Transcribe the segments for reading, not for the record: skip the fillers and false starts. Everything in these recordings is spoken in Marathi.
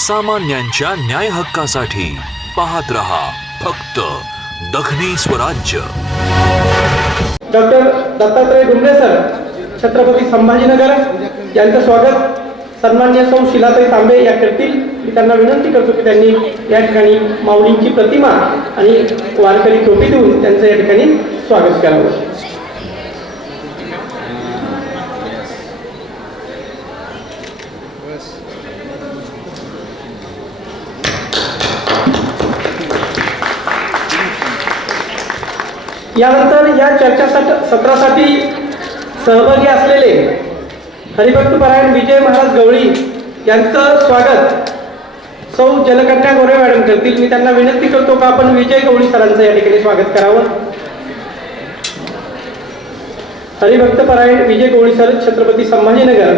सामान्यांच्या न्याय हक्कासाठी पाहत रहा फक्त दखनी स्वराज्य। डॉक्टर दत्तात्रय डुंबरे सर, छत्रपती संभाजीनगर यांचं स्वागत सन्माननीय सौ शिलाताई तांबे या करतील। मी त्यांना विनंती करतो की त्यांनी या ठिकाणी माऊलींची प्रतिमा आणि वारकरी टोपी देऊन त्यांचं या ठिकाणी स्वागत करावं। यानंतर या चर्चा सत्रासाठी सहभागी असलेले हरिभक्तपरायण विजय महाराज गवळी यांचं स्वागत सौ जलकन्या गोरे मॅडम करतील। मी त्यांना विनंती करतो का आपण विजय गवळी सरांचं या ठिकाणी स्वागत करावं। हरिभक्तपरायण विजय गवळी सर, छत्रपती संभाजीनगर,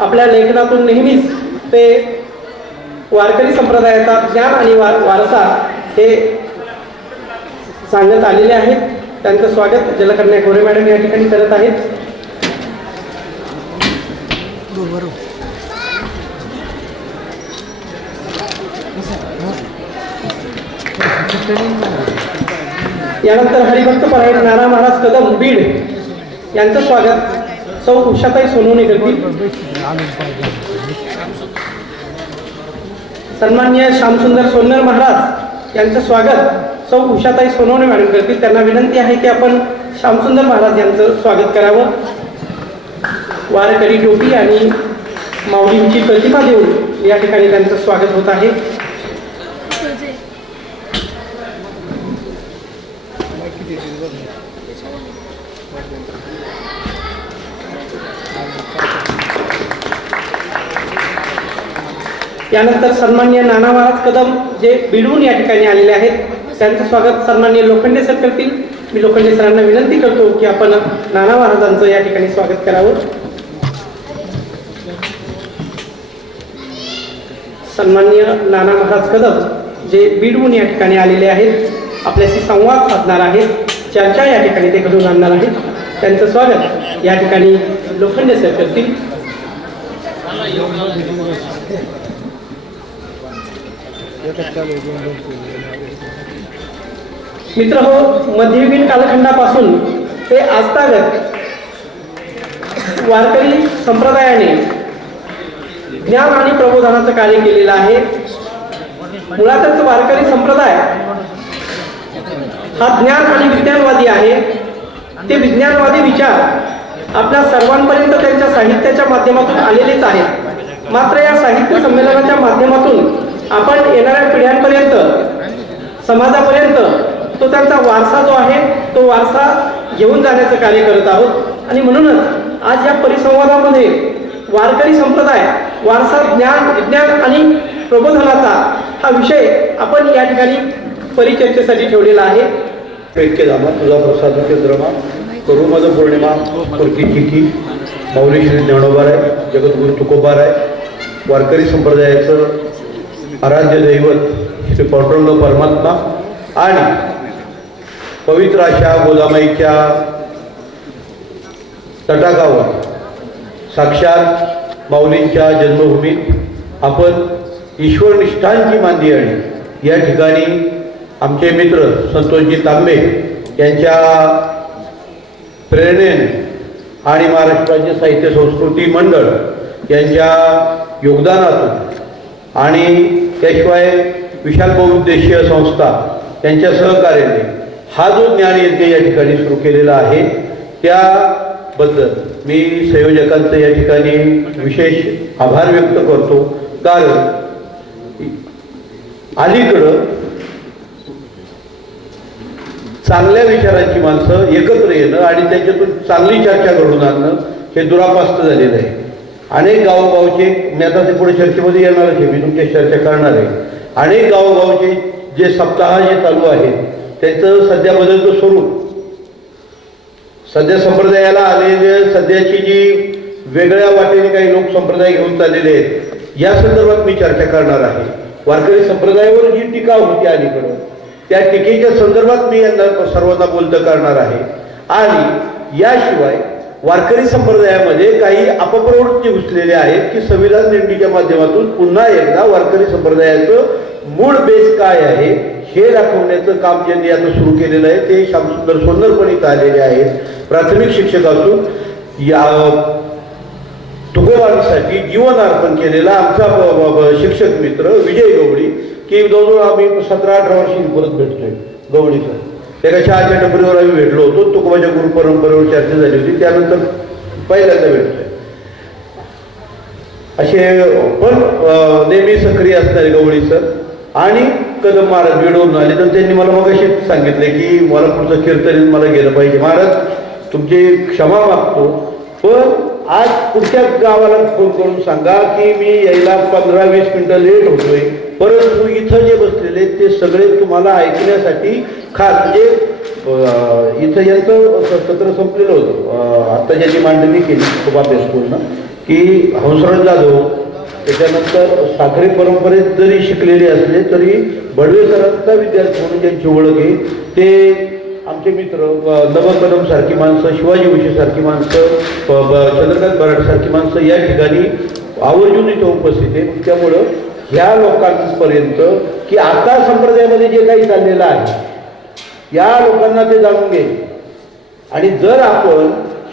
आपल्या लेखनातून नेहमीच ते वारकरी संप्रदायाचा ज्ञान आणि वारसा हे सांगत आलेले आहेत। त्यांचं स्वागत जलकन्या गोरे मॅडम या ठिकाणी करत आहेत। यानंतर हरिभक्तपरायण नाना महाराज कदम बीड यांचं स्वागत सौ उषाताई सोनवणे करतील। सन्माननीय श्यामसुंदर सोन्नर महाराज यांचं स्वागत सौ उषाताई सोनवणे मॅडम करतील। त्यांना विनंती आहे की आपण श्यामसुंदर महाराज यांचं स्वागत करावं। वारकरी टोपी आणि माऊलींची प्रतिमा देऊन या ठिकाणी त्यांचं स्वागत होत आहे। यानंतर सन्माननीय नाना महाराज कदम जे बीडहून या ठिकाणी आलेले आहेत, त्यांचं स्वागत सन्माननीय लोखंडे सर करतील। मी लोखंडे सरांना विनंती करतो की आपण नाना महाराजांचं या ठिकाणी स्वागत करावं। सन्माननीय नाना महाराज कदम जे बीडहून या ठिकाणी आलेले आहेत, आपल्याशी संवाद साधणार आहेत, चर्चा या ठिकाणी ते घडवून आणणार आहेत। त्यांचं स्वागत या ठिकाणी लोखंडे सर करतील। मित्र हो, मध्ययुगीन कालखंडापासून ते आजतागत वारकरी संप्रदायाने ज्ञान आणि प्रबोधनाचं कार्य केलेलं आहे। मुळातच वारकरी संप्रदाय हा ज्ञान आणि विज्ञानवादी आहे। ते विज्ञानवादी विचार आपल्या सर्वांपर्यंत त्यांच्या साहित्याच्या माध्यमातून आलेलेच आहेत। मात्र या साहित्य संमेलनाच्या माध्यमातून आपण येणाऱ्या पिढ्यांपर्यंत, समाजापर्यंत तो त्यांचा वारसा जो आहे तो वारसा घेऊन जाण्याचं कार्य करत आहोत। आणि म्हणूनच आज या परिसंवादामध्ये वारकरी संप्रदाय, वारसा, ज्ञान, विज्ञान आणि प्रबोधनाचा हा विषय आपण या ठिकाणी परिचर्चेसाठी ठेवलेला आहे। ऐक्य धामा तुझा प्रसाद केंद्रमा करू मद पौर्णिमा कुर्की चिकी माऊली श्री ज्ञानोबाराय जगद्गुरु तुकोबाराय वारकरी संप्रदायाचं आराध्य दैवत श्री पांडुरंग परमात्मा आणि पवित्र अशा गोदामाईच्या तटाकावर साक्षात माऊलींच्या जन्मभूमीत आपण ईश्वरनिष्ठांची मांदी आणि या ठिकाणी आमचे मित्र संतोषजी तांबे यांच्या प्रेरणेने आणि महाराष्ट्र राज्य साहित्य संस्कृती मंडळ यांच्या योगदानातून आणि त्याशिवाय विशाल बहुउद्देशीय संस्था यांच्या सहकार्याने हा जो ज्ञानयज्ञ या ठिकाणी सुरू केलेला आहे त्याबद्दल मी संयोजकांचं या ठिकाणी विशेष आभार व्यक्त करतो। कारण अलीकडं चांगल्या विचारांची माणसं एकत्र येणं आणि त्याच्यातून चांगली चर्चा घडून आणणं हे दुरापास्त झालेलं आहे। अनेक गावोगावचे, मी आता ते पुढे चर्चेमध्ये येणारच आहे, मी तुमच्याशी चर्चा करणार आहे। अनेक गावोगावचे जे सप्ताह जे चालू आहेत त्याचं सध्या बदलतं स्वरूप, सध्या संप्रदायाला आलेले सध्याची जी वेगळ्या वाटेने काही लोक संप्रदाय घेऊन चाललेले आहेत, या संदर्भात मी चर्चा करणार आहे। वारकरी संप्रदायावर जी टीका होती अलीकडं, त्या टीकेच्या संदर्भात मी यांना सर्वांना बोलतं करणार आहे। आणि याशिवाय वारकरी संप्रदायामध्ये काही अपप्रवृत्ती घुसलेल्या आहेत की संविधान दिंडीच्या माध्यमातून पुन्हा एकदा वारकरी संप्रदायाचं मूळ बेस काय आहे हे दाखवण्याचं काम ज्यांनी आता सुरू केलेलं आहे ते श्यामसुंदर सोन्नरपणे इथं आलेले आहेत. प्राथमिक शिक्षक असून या तुकोबांसाठी जीवन अर्पण केलेला आमचा शिक्षक मित्र विजय गवळी की जवळजवळ आम्ही 17-18 वर्षी परत भेटतोय. गवळीचं एका चहाच्या टपरीवर आम्ही भेटलो होतो. तुकोबाच्या गुरु परंपरेवर चर्चा झाली होती. त्यानंतर पहिल्यांदा भेटतोय. असे पण नेहमी सक्रिय असणारे गवळी सर आणि कदम महाराज बिडवरून आले तर त्यांनी मला मगाशी सांगितले की मला पुढचं कीर्तनीत मला गेलं पाहिजे. महाराज तुमची क्षमा मागतो पण आज पुढच्या गावाला फोन करून सांगा की मी यायला 15-20 मिनिटं लेट होतोय, परंतु इथं जे बसलेले ते सगळे तुम्हाला ऐकण्यासाठी खास म्हणजे इथं यांचं सत्र संपलेलं होतं. आत्ता ज्यांनी मांडणी केली खूप अभ्यासपूर्ण की हंसराज जाधव त्याच्यानंतर साखरे परंपरेत जरी शिकलेले असले तरी बडवे सरांचा विद्यार्थी म्हणून ज्यांची ओळख आहे ते आमचे मित्र नव कदम सारखी माणसं, शिवाजी विषय सारखी माणसं, चंद्रकांत बराड सारखी माणसं या ठिकाणी आवर्जून इथं उपस्थित आहे. त्यामुळं ह्या लोकांपर्यंत की आता संप्रदायामध्ये जे काही चाललेलं आहे या लोकांना ते जाणून घ्यायचे. आणि जर आपण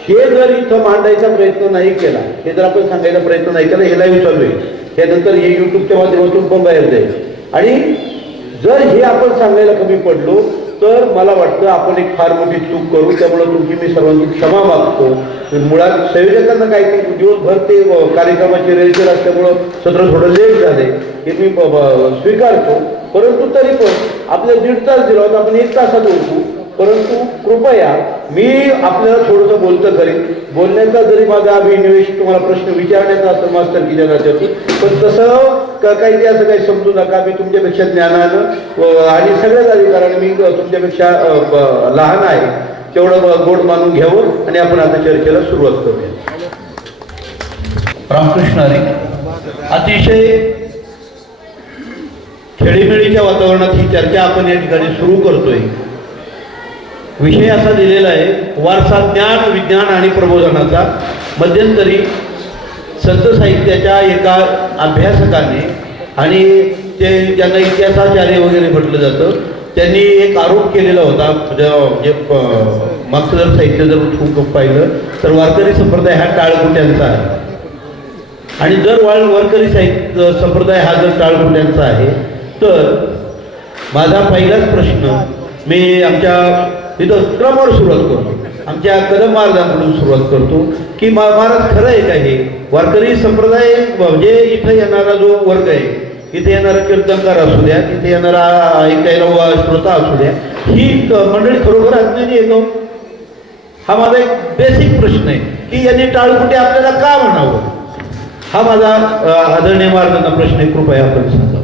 हे जर इथं मांडायचा प्रयत्न नाही केला, हे जर आपण सांगायचा प्रयत्न नाही केला, हे लाईव्ह चालू आहे त्यानंतर हे यूट्यूबच्या माध्यमातून पण बाहेर जाईल. आणि जर हे आपण सांगायला कमी पडलो तर मला वाटतं आपण एक फार मोठी चूक करू. त्यामुळं तुमची मी सर्वांची क्षमा मागतो. मुळात संयोजकांना काही दिवसभर ते कार्यक्रमाचे रेलचेल असल्यामुळं सत्र थोडं लेट झाले हे मी स्वीकारतो. परंतु तरी पण आपल्या 1.5 तास दिला होता, आपण 1 तासात उठू. परंतु कृपया मी आपल्याला थोडंसं बोलतं करेन. बोलण्याचा जरी माझा अभिनिवेश तुम्हाला प्रश्न विचारण्याचा असेल मास्तरकीच्या नात्यातून, पण तसं काही असं काही समजू नका. मी तुमच्यापेक्षा ज्ञानानं आणि सगळ्याच अधिकाराने मी तुमच्यापेक्षा लहान आहे तेवढं गोड मानून घ्यावं आणि आपण आता चर्चेला सुरुवात करूया. रामकृष्ण हरी. अतिशय खेळीमेळीच्या वातावरणात ही चर्चा आपण या ठिकाणी सुरू करतोय. विषय असा दिलेला आहे वारसा ज्ञान विज्ञान आणि प्रबोधनाचा. मध्यंतरी संत साहित्याच्या एका अभ्यासकाने आणि ते ज्यांना इतिहासाचार्य वगैरे म्हटलं जातं त्यांनी एक आरोप केलेला होता. जे मागचं जर साहित्य जर खूप पाहिलं तर वारकरी संप्रदाय हा टाळकुट्यांचा आहे. आणि जर वारकरी साहित्य संप्रदाय हा जर टाळकुट्यांचा आहे तर माझा पहिलाच प्रश्न मी आमच्या इथं क्रमावर सुरुवात करतो. आमच्या कदम महाराजांकडून सुरुवात करतो की महाराज खरं आहे का हे वारकरी संप्रदाय म्हणजे इथं येणारा जो वर्ग आहे, इथे येणारा कीर्तनकार असू द्या, इथे येणारा ऐकायला श्रोता असू द्या, ही मंडळी खरोखर अज्ञानी येतो? हा माझा एक बेसिक प्रश्न आहे की यांनी टाळकुटे आपल्याला का म्हणावं, हा माझा आदरणीय महाराजांना प्रश्न आहे. कृपया आपण सांगा.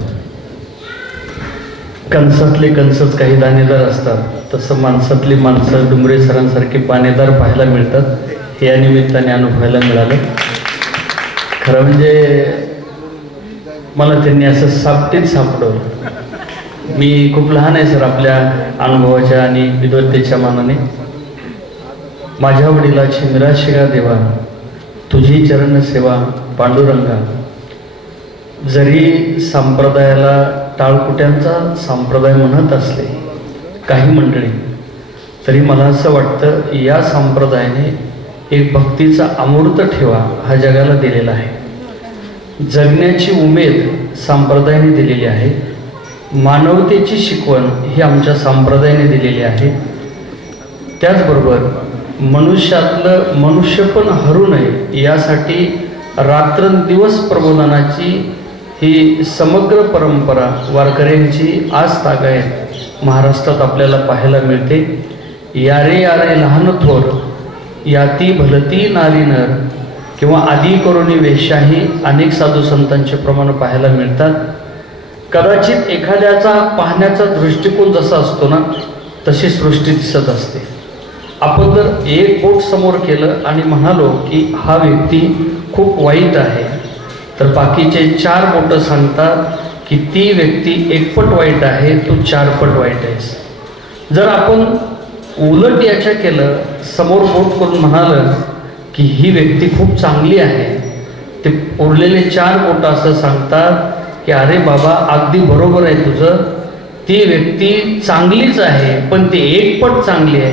कणसातले कणसच काही दाणेदार असतात, तसं माणसातली माणसं डुमरे सरांसारखी पाणेदार पाहायला मिळतात. हे या निमित्ताने अनुभवायला मिळालं. खरं म्हणजे मला त्यांनी असं सापटीत सापडवलं. मी खूप लहान आहे सर आपल्या अनुभवाच्या आणि विद्वत्तेच्या मानाने. माझ्या वडिलाची निराशिरा देवा तुझी चरण सेवा पांडुरंगा. जरी संप्रदायाला टाळकुट्यांचा संप्रदाय म्हणत असले काही मंडळी, तरी मला असं वाटतं या संप्रदायाने एक भक्तीचा अमूर्त ठेवा हा जगाला दिलेला आहे. जगण्याची उमेद संप्रदायाने दिलेली आहे. मानवतेची शिकवण ही आमच्या संप्रदायाने दिलेली आहे. त्याचबरोबर मनुष्यातलं मनुष्यपण हरू नये यासाठी रात्रंदिवस प्रबोधनाची ही समग्र परंपरा वारकऱ्यांची आज तागायत महाराष्ट्रात आपल्याला पाहायला मिळते. यारे यारे लहान थोर याती भलती नारी नर किंवा आदी करुणी वेश्याही अनेक साधू संतांचे प्रमाण पाहायला मिळतात. कदाचित एखाद्याचा पाहण्याचा दृष्टिकोन जसा असतो ना तशी सृष्टी दिसत असते. आपण जर एक बोट समोर केलं आणि म्हणालो की हा व्यक्ती खूप वाईट आहे, तर बाकीचे 4 बोटं सांगतात की ती व्यक्ती 1 पट वाईट आहे, तू 4 पट वाईट आहेस. जर आपण उलट याच्या केलं, समोर बोट करून म्हणालं की ही व्यक्ती खूप चांगली आहे, ते उरलेले 4 बोटं असं सांगतात की अरे बाबा अगदी बरोबर आहे तुझं, ती व्यक्ती चांगलीच आहे पण ती 1 पट चांगली आहे,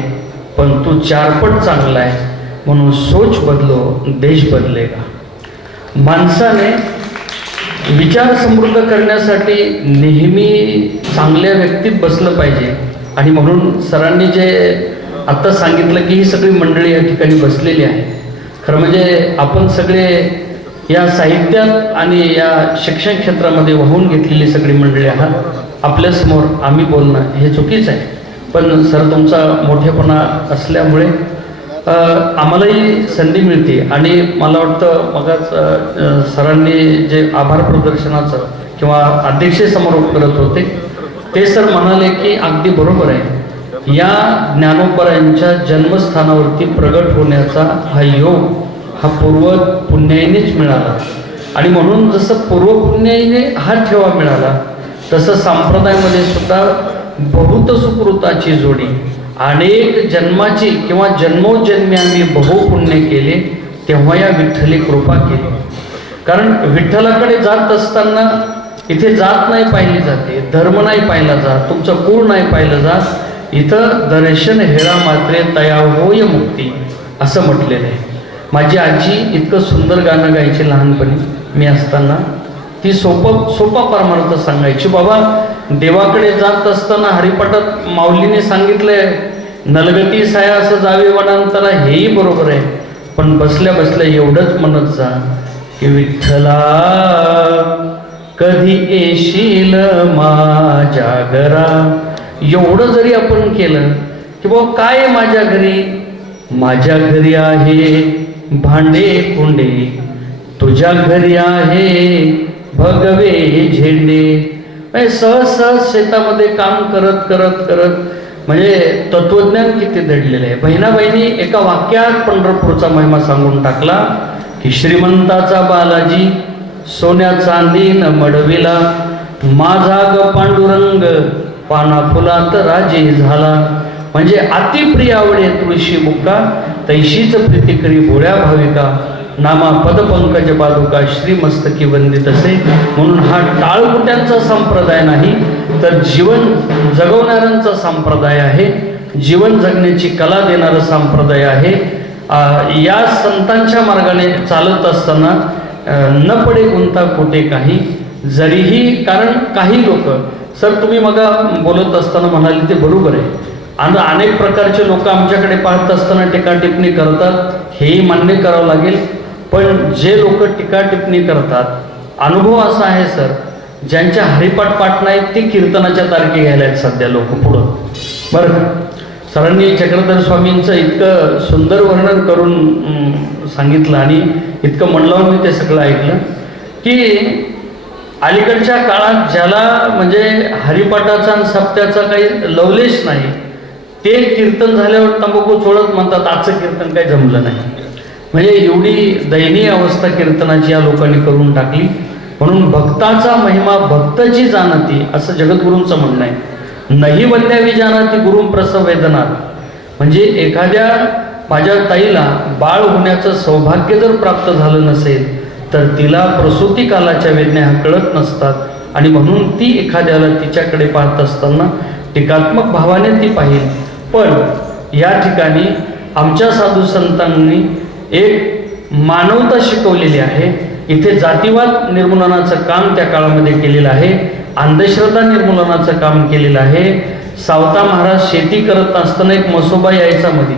पण तू 4 पट चांगला आहे, म्हणून सोच बदलो देश बदलेगा. माणसाने विचार समृद्ध करण्यासाठी नेहमी चांगल्या व्यक्तीत बसलं पाहिजे. आणि म्हणून सरांनी जे आत्ता सांगितलं की ही सगळी मंडळी या ठिकाणी बसलेली आहे. खरं म्हणजे आपण सगळे या साहित्यात आणि या शिक्षण क्षेत्रामध्ये वाहून घेतलेली सगळी मंडळी आहात. आपल्यासमोर आम्ही बोलणं हे चुकीचं आहे, पण सर तुमचा मोठेपणा असल्यामुळे आम्हालाही संधी मिळते. आणि मला वाटतं मगच सरांनी जे आभार प्रदर्शनाचं किंवा अध्यक्षेसमोर करत होते ते सर म्हणाले की अगदी बरोबर आहे, या ज्ञानोबरायांच्या जन्मस्थानावरती प्रगट होण्याचा हा योग हा पूर्व पुण्याईनेच मिळाला. आणि म्हणून जसं पूर्व पुण्याईने हा ठेवा मिळाला तसं संप्रदायामध्ये सुद्धा बहुत सुकृताची जोडी, अनेक जन्माची किंवा जन्मोजन्मी आम्ही बहुपुण्य केले तेव्हा या विठ्ठली कृपा केली. कारण विठ्ठलाकडे जात असताना इथे जात नाही पाहिली जाते, धर्म नाही पाहिला जात, तुमचं कुळ नाही पाहिलं जात, इथं दर्शन हेरा मात्रे तया होय मुक्ती असं म्हटलेलं आहे. माझी आजी इतकं सुंदर गाणं गायची लहानपणी मी असताना, ती सोपा परमार्थ सांगायची. बाबा देवाकडे जात असताना हरिपाठात माऊलीने सांगितलंय नलगती साया असं जावे वनांतरा, हेही बरोबर आहे, पण बसल्या बसल्या एवढंच म्हणत जा की विठ्ठला कधी येशील माझ्या घरा. एवढं जरी आपण केलं की बाबा काय आहे माझ्या घरी आहे भांडे कुंडे, तुझ्या घरी आहे भगवे झेंडे. सहज शेतामध्ये काम करत करत करत म्हणजे तत्वज्ञान किती दडलेलं आहे. बहिणाबाईंनी एका वाक्यात पंढरपूरचा महिमा सांगून टाकला की श्रीमंताचा बालाजी सोन्या चांदीन मडविला, माझा ग पांडुरंग पाना फुलात राजे झाला. म्हणजे अतिप्रिय आवडे तुळशी बुक्का, तैशीच प्रीती करी भोळ्या भाविका, नामा पदपंकज पादुका श्रीमस्तकी वंदित असे. म्हणून हा टाळकुट्यांचा संप्रदाय नाही तर जीवन जगवणाऱ्यांचा संप्रदाय आहे, जीवन जगण्याची कला देणारा संप्रदाय आहे. या संतांच्या मार्गाने चालत असताना न पडे गुंता कुठे काही जरीही. कारण काही लोक सर तुम्ही मगा बोलत असताना म्हणाले ते बरोबर आहे, आणि अनेक प्रकारचे लोक आमच्याकडे पाहत असताना टीका टिप्पणी करतात, हेही मान्य करावं लागेल. पण जे लोक टीका टिप्पणी करतात, अनुभव असा आहे सर, ज्यांच्या हरिपाठ पाठ नाहीत ते कीर्तनाच्या तारखे घ्यायला आहेत सध्या लोक पुढं. बरं सरांनी चक्रधर स्वामींचं इतकं सुंदर वर्णन करून सांगितलं आणि इतकं म्हणलं मी ते सगळं ऐकलं की अलीकडच्या काळात ज्याला म्हणजे हरिपाठाचा आणि सप्त्याचा काही लवलेश नाही, ते कीर्तन झाल्यावर तंबाखू चोळत म्हणतात आजचं कीर्तन काही जमलं नाही. म्हणजे एवढी दयनीय अवस्था कीर्तनाची या लोकांनी करून टाकली. म्हणून भक्ताचा महिमा भक्तची जाणती असं जगद्गुरूंचं म्हणणं आहे. नाही वंद्यावी जाणती गुरु प्रसव वेदनात. म्हणजे एखाद्या माझ्या ताईला बाळ होण्याचं सौभाग्य जर प्राप्त झालं नसेल तर तिला प्रसूती कालाच्या वेदना ह्या कळत नसतात. आणि म्हणून ती एखाद्याला तिच्याकडे पाहत असताना टीकात्मक भावाने ती पाहिल. पण या ठिकाणी आमच्या साधू संतांनी एक मानवता शिकवलेली आहे. इथे जातीवाद निर्मूलनाचं काम त्या काळामध्ये केलेलं आहे, अंधश्रद्धा निर्मूलनाचं काम केलेलं आहे. सावता महाराज शेती करत असताना एक मसोबा यायचा मध्ये.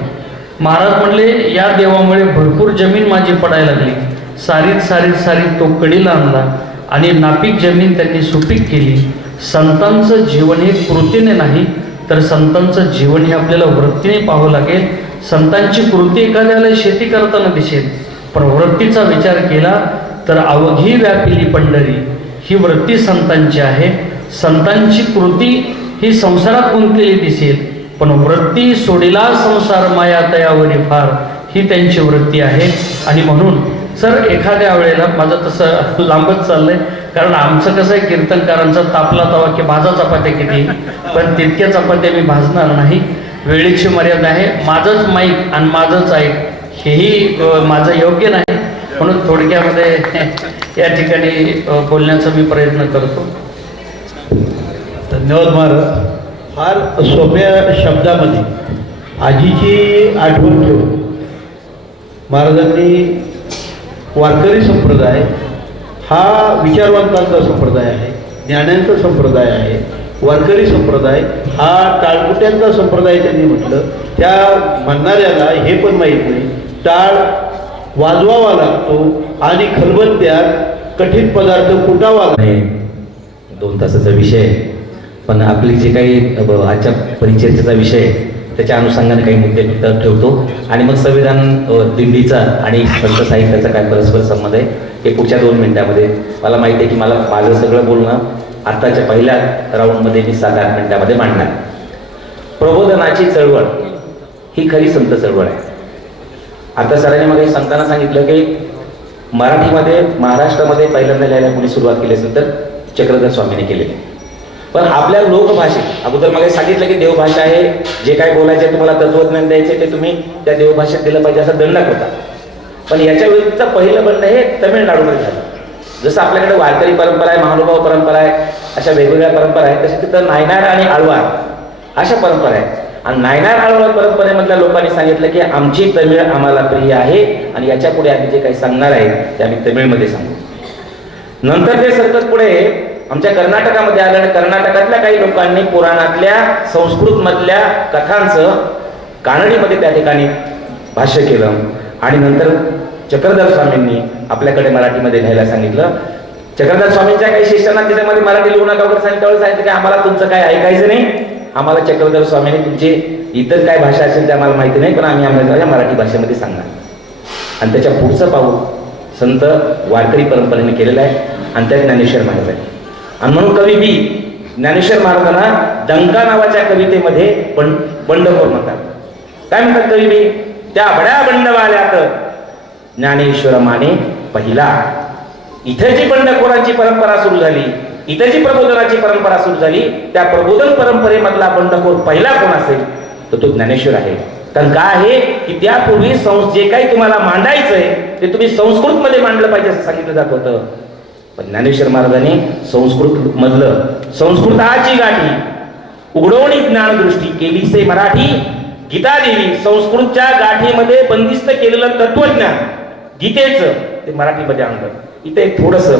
महाराज म्हणले या देवामुळे भरपूर जमीन माझी पडायला लागली. सारीत तो कडीला आणला आणि नापीक जमीन त्यांनी सुपीक केली. संतांचं जीवन हे कृतीने नाही तर संतांचं जीवन हे आपल्याला वृत्तीने पाहावं लागेल. संतांची कृती एखाद्याला शेती करताना दिसेल, पण वृत्तीचा विचार केला तर अवघी व्यापिली पंढरी ही वृत्ती संतांची आहे. संतांची कृती ही संसारात गुंतलेली दिसेल, पण वृत्ती सोडिला संसार माया तयावरी फार ही त्यांची वृत्ती आहे. आणि म्हणून सर एखाद्या वेळेला माझं तसं लांबच चाललंय, कारण आमचं कसं आहे कीर्तनकारांचा तापला तवा की भाजा चपात्या किती, पण तितक्या चपात्या मी भाजणार नाही. वेळेची मर्यादा आहे. माझंच माईक आणि माझंच ऐक हेही माझं योग्य नाही, म्हणून थोडक्यामध्ये या ठिकाणी बोलण्याचा मी प्रयत्न करतो. धन्यवाद महाराज. फार सोप्या शब्दामध्ये आजीची आठवण ठेवून महाराजांनी वारकरी संप्रदाय हा विचारवंतांचा संप्रदाय आहे, ज्ञानांचा संप्रदाय आहे. वारकरी संप्रदाय हा टाळकुट्यांचा संप्रदाय त्यांनी म्हटलं. त्या म्हणणाऱ्याला हे पण माहीत नाही टाळ वाजवावा लागतो आणि खलबत्त्यात कठीण पदार्थ कुटावा लागतो. 2 तासाचा विषय, पण आपली जे काही आजच्या परिचर्चेचा विषय त्याच्या अनुषंगाने काही मुद्दे फक्त ठेवतो आणि मग संविधान दिंडीचा आणि संत साहित्याचा काय परस्पर संबंध आहे हे पुढच्या 2 मिनिटामध्ये. मला माहिती आहे की मला माझं सगळं बोलणं आत्ताच्या पहिल्या राऊंडमध्ये मी 7-8 मिनिटामध्ये मांडणार. प्रबोधनाची चळवळ ही खरी संत चळवळ आहे. आता सरांनी मग सांगताना सांगितलं की मराठीमध्ये महाराष्ट्रामध्ये पहिल्यांदा लिहायला कोणी सुरुवात केली असेल तर चक्रधर स्वामींनी केलेली. पण आपल्या लोकभाषेत अगोदर मला सांगितलं की देवभाषा आहे, जे काय बोलायचे तुम्हाला तत्वज्ञान द्यायचे ते तुम्ही त्या देवभाषेत दिलं पाहिजे असा दंडक होता. पण याच्या विरुद्धचं पहिलं बंड हे तमिळनाडूमध्ये झालं. जसं आपल्याकडे वारकरी परंपरा आहे, महानुभाव परंपरा आहे, अशा वेगवेगळ्या परंपरा आहेत, तसे तिथं नायनार आणि आळवार अशा परंपरा आहेत. आणि नायनार आळवार परंपरेमधल्या लोकांनी सांगितलं की आमची तमिळ आम्हाला प्रिय आहे आणि याच्या पुढे आम्ही जे काही सांगणार आहे ते आम्ही तमिळमध्ये सांगू. नंतर ते सरकत पुढे आमच्या कर्नाटकामध्ये आलं आणि कर्नाटकातल्या काही लोकांनी पुराणातल्या संस्कृतमधल्या कथांचं कानडीमध्ये त्या ठिकाणी भाष्य केलं आणि नंतर चक्रधर स्वामींनी आपल्याकडे मराठीमध्ये लिहायला सांगितलं. चक्रधर स्वामींच्या काही शिष्यांना त्याच्यामध्ये मराठी लिहू नका वगैरे सांगितलं की आम्हाला तुमचं काय ऐकायचं नाही, आम्हाला चक्रधर स्वामींनी तुमची इतर काय भाषा असेल ते आम्हाला माहिती नाही, पण आम्ही आम्हाला मराठी भाषेमध्ये सांगणार. आणि त्याच्या पुढचं पाऊल संत वारकरी परंपरेने केलेलं आहे आणि त्या ज्ञानेश्वर महाराज आहे. आणि म्हणून कवी बी ज्ञानेश्वर महाराजांना डंका नावाच्या कवितेमध्ये बंडखोर म्हणतात. काय म्हणतात कवी बी? त्या बड्या बंडवाल्यात ज्ञानेश्वर माने पहिला. इथे जी बंडखोरांची परंपरा सुरू झाली, इथे जी प्रबोधनाची परंपरा सुरू झाली, त्या प्रबोधन परंपरेमधला बंडखोर पहिला कोण असेल तर तो ज्ञानेश्वर आहे. कारण काय आहे की त्यापूर्वी जे काही तुम्हाला मांडायचंय ते तुम्ही संस्कृत मध्ये मांडलं पाहिजे असं सांगितलं जात होतं. पण ज्ञानेश्वर महाराजांनी संस्कृत मधलं संस्कृताची गाठी उघडवणी ज्ञानदृष्टी केली से मराठी गीता देवी. संस्कृतच्या गाठीमध्ये बंदिस्त केलेलं तत्वज्ञान गीतेचं ते मराठीमध्ये आणलं. इथे एक थोडंसं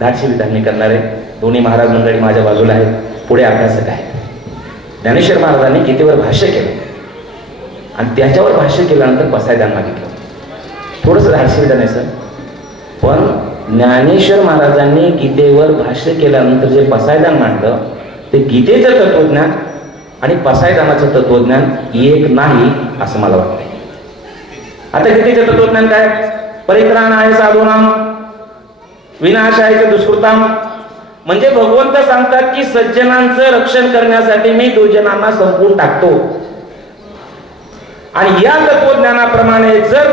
धाडशी विधान मी करणार आहे. दोन्ही महाराज मंडळी माझ्या बाजूला आहेत, पुढे अभ्यासक आहेत. ज्ञानेश्वर महाराजांनी गीतेवर भाष्य केलं आणि त्याच्यावर भाष्य केल्यानंतर पसायदान मागितलं. थोडंसं धाडशी विधान आहे सर, पण ज्ञानेश्वर महाराजांनी गीतेवर भाष्य केल्यानंतर जे पसायदान मांडलं ते गीतेचं तत्वज्ञान आणि पसायदानाचं तत्वज्ञान एक नाही असं मला वाटतंय. आता गीतेचं तत्वज्ञान काय? परित्राण आहे साधूनाम विनाश आहे दुष्कृताम. म्हणजे भगवंत सांगतात की सज्जनांचं रक्षण करण्यासाठी मी दुर्जनांना संपवून टाकतो. आणि या तत्वज्ञानाप्रमाणे जर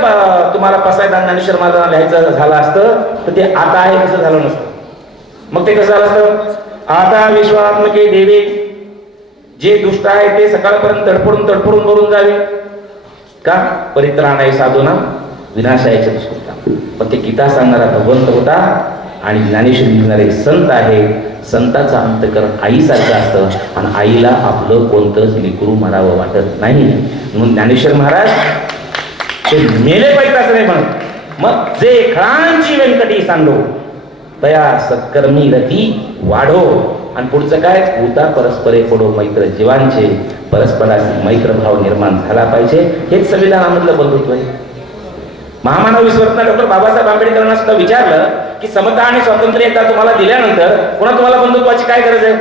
तुम्हाला पसायदान ज्ञानेश्वर महाराजांना लिहायचं झालं असतं तर ते आता आहे कसं झालं नसतं. मग ते कसं झालं असतं? आता विश्वात्मके देवे, जे दुष्ट आहे ते सकाळपर्यंत तडफडून भरून जावे का? परित्राण आहे साधूना विनाश आहे दुष्कृता. पण ते गीता सांगणारा भगवंत होता आणि ज्ञानेश्वर लिहिणारे संत आहे. संताचं अंतकरण आईसारखं असतं आणि आईला आपलं कोणतंच लेकरू मारावं वाटत नाही. म्हणून ज्ञानेश्वर महाराज ते मेले पाहिजे असं नाही म्हणत. मग जे खळांची व्यंकटी सांडो तया सत्कर्मी रती वाढो. आणि पुढचं काय? भूता परस्परे पडो मैत्र जीवांचे. परस्पराशी मैत्रभाव निर्माण झाला पाहिजे. हेच संविधानामधलं बंधुत्व आहे. महामानव विश्वरत्न डॉक्टर बाबासाहेब आंबेडकरांना सुद्धा विचारलं की समता आणि स्वातंत्र्य एकदा तुम्हाला दिल्यानंतर पुन्हा तुम्हाला बंधुत्वाची काय गरज आहे?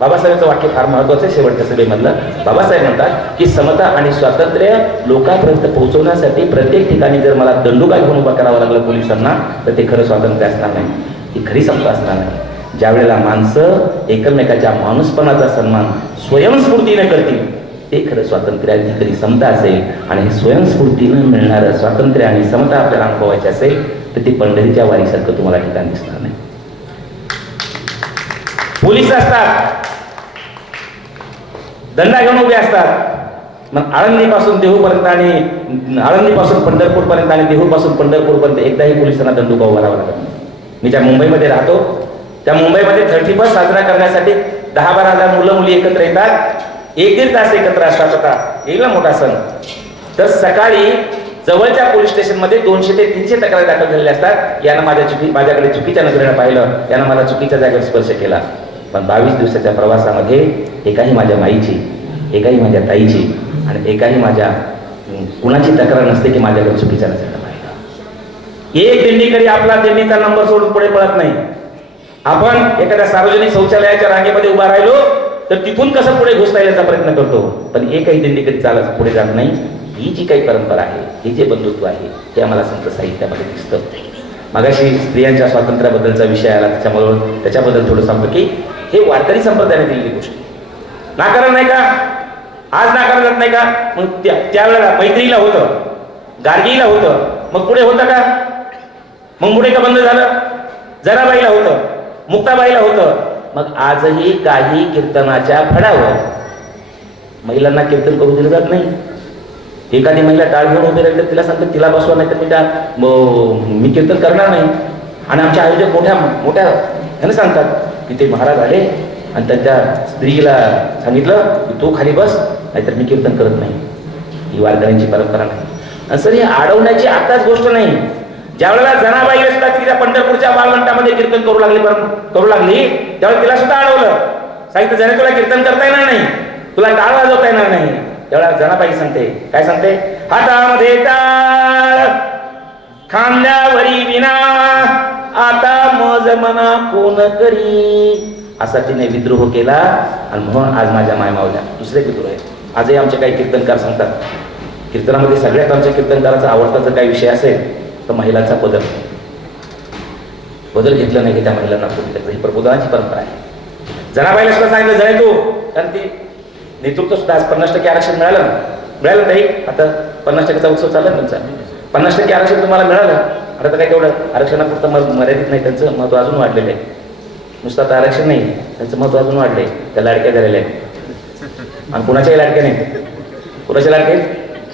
बाबासाहेबांचं वाक्य फार महत्वाचं आहे शेवटच्या सभेमधलं. बाबासाहेब म्हणतात की समता आणि स्वातंत्र्य लोकांपर्यंत पोहोचवण्यासाठी प्रत्येक ठिकाणी जर मला दंडुका घेऊन उभा करावं लागलं पोलिसांना तर ते खरं स्वातंत्र्य असणार नाही, ही खरी समता असणार नाही. ज्या वेळेला माणसं एकमेकाच्या माणूसपणाचा सन्मान स्वयंस्फूर्तीने करतील ते खरं स्वातंत्र्य आणि खरी समता असेल. आणि हे स्वयंस्फूर्तीनं मिळणारं स्वातंत्र्य आणि समता आपल्याला अनुभवायची असेल तर ते पंढरीच्या वारीसारखं तुम्हाला ठिकाण दिसणार नाही. पोलीस असतात, दंडा घेऊन उभे असतात, मग आळंदीपासून देहूपर्यंत आणि आळंदीपासून पंढरपूरपर्यंत आणि देहूपासून पंढरपूरपर्यंत एकदाही पोलिसांना दंडुका उभारावा लागत नाही. मी ज्या मुंबईमध्ये राहतो त्या मुंबईमध्ये 31 साजरा करण्यासाठी 10-12 हजार मुलं मुली एकत्र येतात, 1-1.5 तास एकत्र असतात. आता येईल ना मोठा सण, तर सकाळी जवळच्या पोलीस स्टेशनमध्ये 200 ते 300 तक्रारी दाखल झालेल्या असतात. यानं माझ्याकडे चुकीच्या नजरेनं पाहिलं, यानं मला चुकीच्या जागेवर स्पर्श केला. पण 22 दिवसाच्या प्रवासामध्ये एकाही माझ्या माईची, एकाही माझ्या ताईची आणि एकाही माझ्या कुणाची तक्रार नसते की माझ्याकडे चुकीच्या नजरेनं पाहिलं. एक दिंडीकडे आपला दिंडीचा नंबर सोडून पुढे पळत नाही. आपण एखाद्या सार्वजनिक शौचालयाच्या रांगेमध्ये उभा राहिलो तर तिथून कसं पुढे घुसता येण्याचा प्रयत्न करतो, पण एकही दिंडीकडे चालत पुढे जात नाही. ही जी काही परंपरा आहे, हे जे बंधुत्व आहे, ते आम्हाला संत साहित्यामध्ये दिसतं. मगाशी स्त्रियांच्या स्वातंत्र्याबद्दलचा विषय आला, त्याच्याबद्दल थोडं सांगतो की हे वारकरी संप्रदायाने दिलेली गोष्ट नाकारण नाही का, आज नाकारलं जात नाही का. मग त्यावेळेला मैत्रीला होतं, गार्गीला होतं, मग पुढे होतं का, मग पुढे का बंद झालं. जराबाईला होतं, मुक्ताबाईला होतं. मग आजही काही कीर्तनाच्या फळावर महिलांना कीर्तन करू दिलं जात नाही. एखादी महिला टाळ घेऊन उभी राहिली तर तिला सांगतात तिला बसवा, नाही तर मी कीर्तन करणार नाही. आणि आमचे आयोजक मोठ्या ह्यानं सांगतात की ते महाराज आले आणि त्यांच्या स्त्रीला सांगितलं की तू खाली बस, नाहीतर मी कीर्तन करत नाही. ही वारकऱ्यांची परंपरा नाही. आणि सर ही अडवण्याची आताच गोष्ट नाही. ज्यावेळेला जनाबाई असतात तिला पंढरपूरच्या बालवंटामध्ये कीर्तन करू लागली त्यावेळेला तिला सुद्धा अडवलं. सांगितलं जरा तुला कीर्तन करता येणार नाही, तुला टाळ वाजवता येणार नाही. त्यावेळेला जनाबाई सांगते, काय सांगते, हातामध्ये टाळ खांद्यावरी विना आता मज मना कोण करी, असा तिने विद्रोह केला. आणि म्हणून आज माझ्या मायमावल्या दुसरे विद्रोह आहेत. आजही आमचे काही कीर्तनकार सांगतात, कीर्तनामध्ये सगळ्यात आमच्या कीर्तनकाराचा आवडता जर काही विषय असेल तर महिलांचा बदल घेतला नाही की त्या महिलांना ही प्रबोधनाची परंपरा आहे. जनाबाईला सुद्धा सांगितलं जय तू, कारण ती नेतृत्व सुद्धा आज 50% आरक्षण मिळालं ताई. आता 50%चा उत्सव चालला तुमचा, 50% आरक्षण तुम्हाला मिळालं. आता काही तेवढं आरक्षणापुरतं मर्यादित नाही, त्यांचं महत्त्व अजून वाढलेलं आहे. नुसतं आता आरक्षण नाही, त्यांचं महत्त्व अजून वाढलंय. त्या लाडक्या झालेल्या आहेत आणि कुणाच्याही लाडक्या नाही. कुणाच्या लाडके,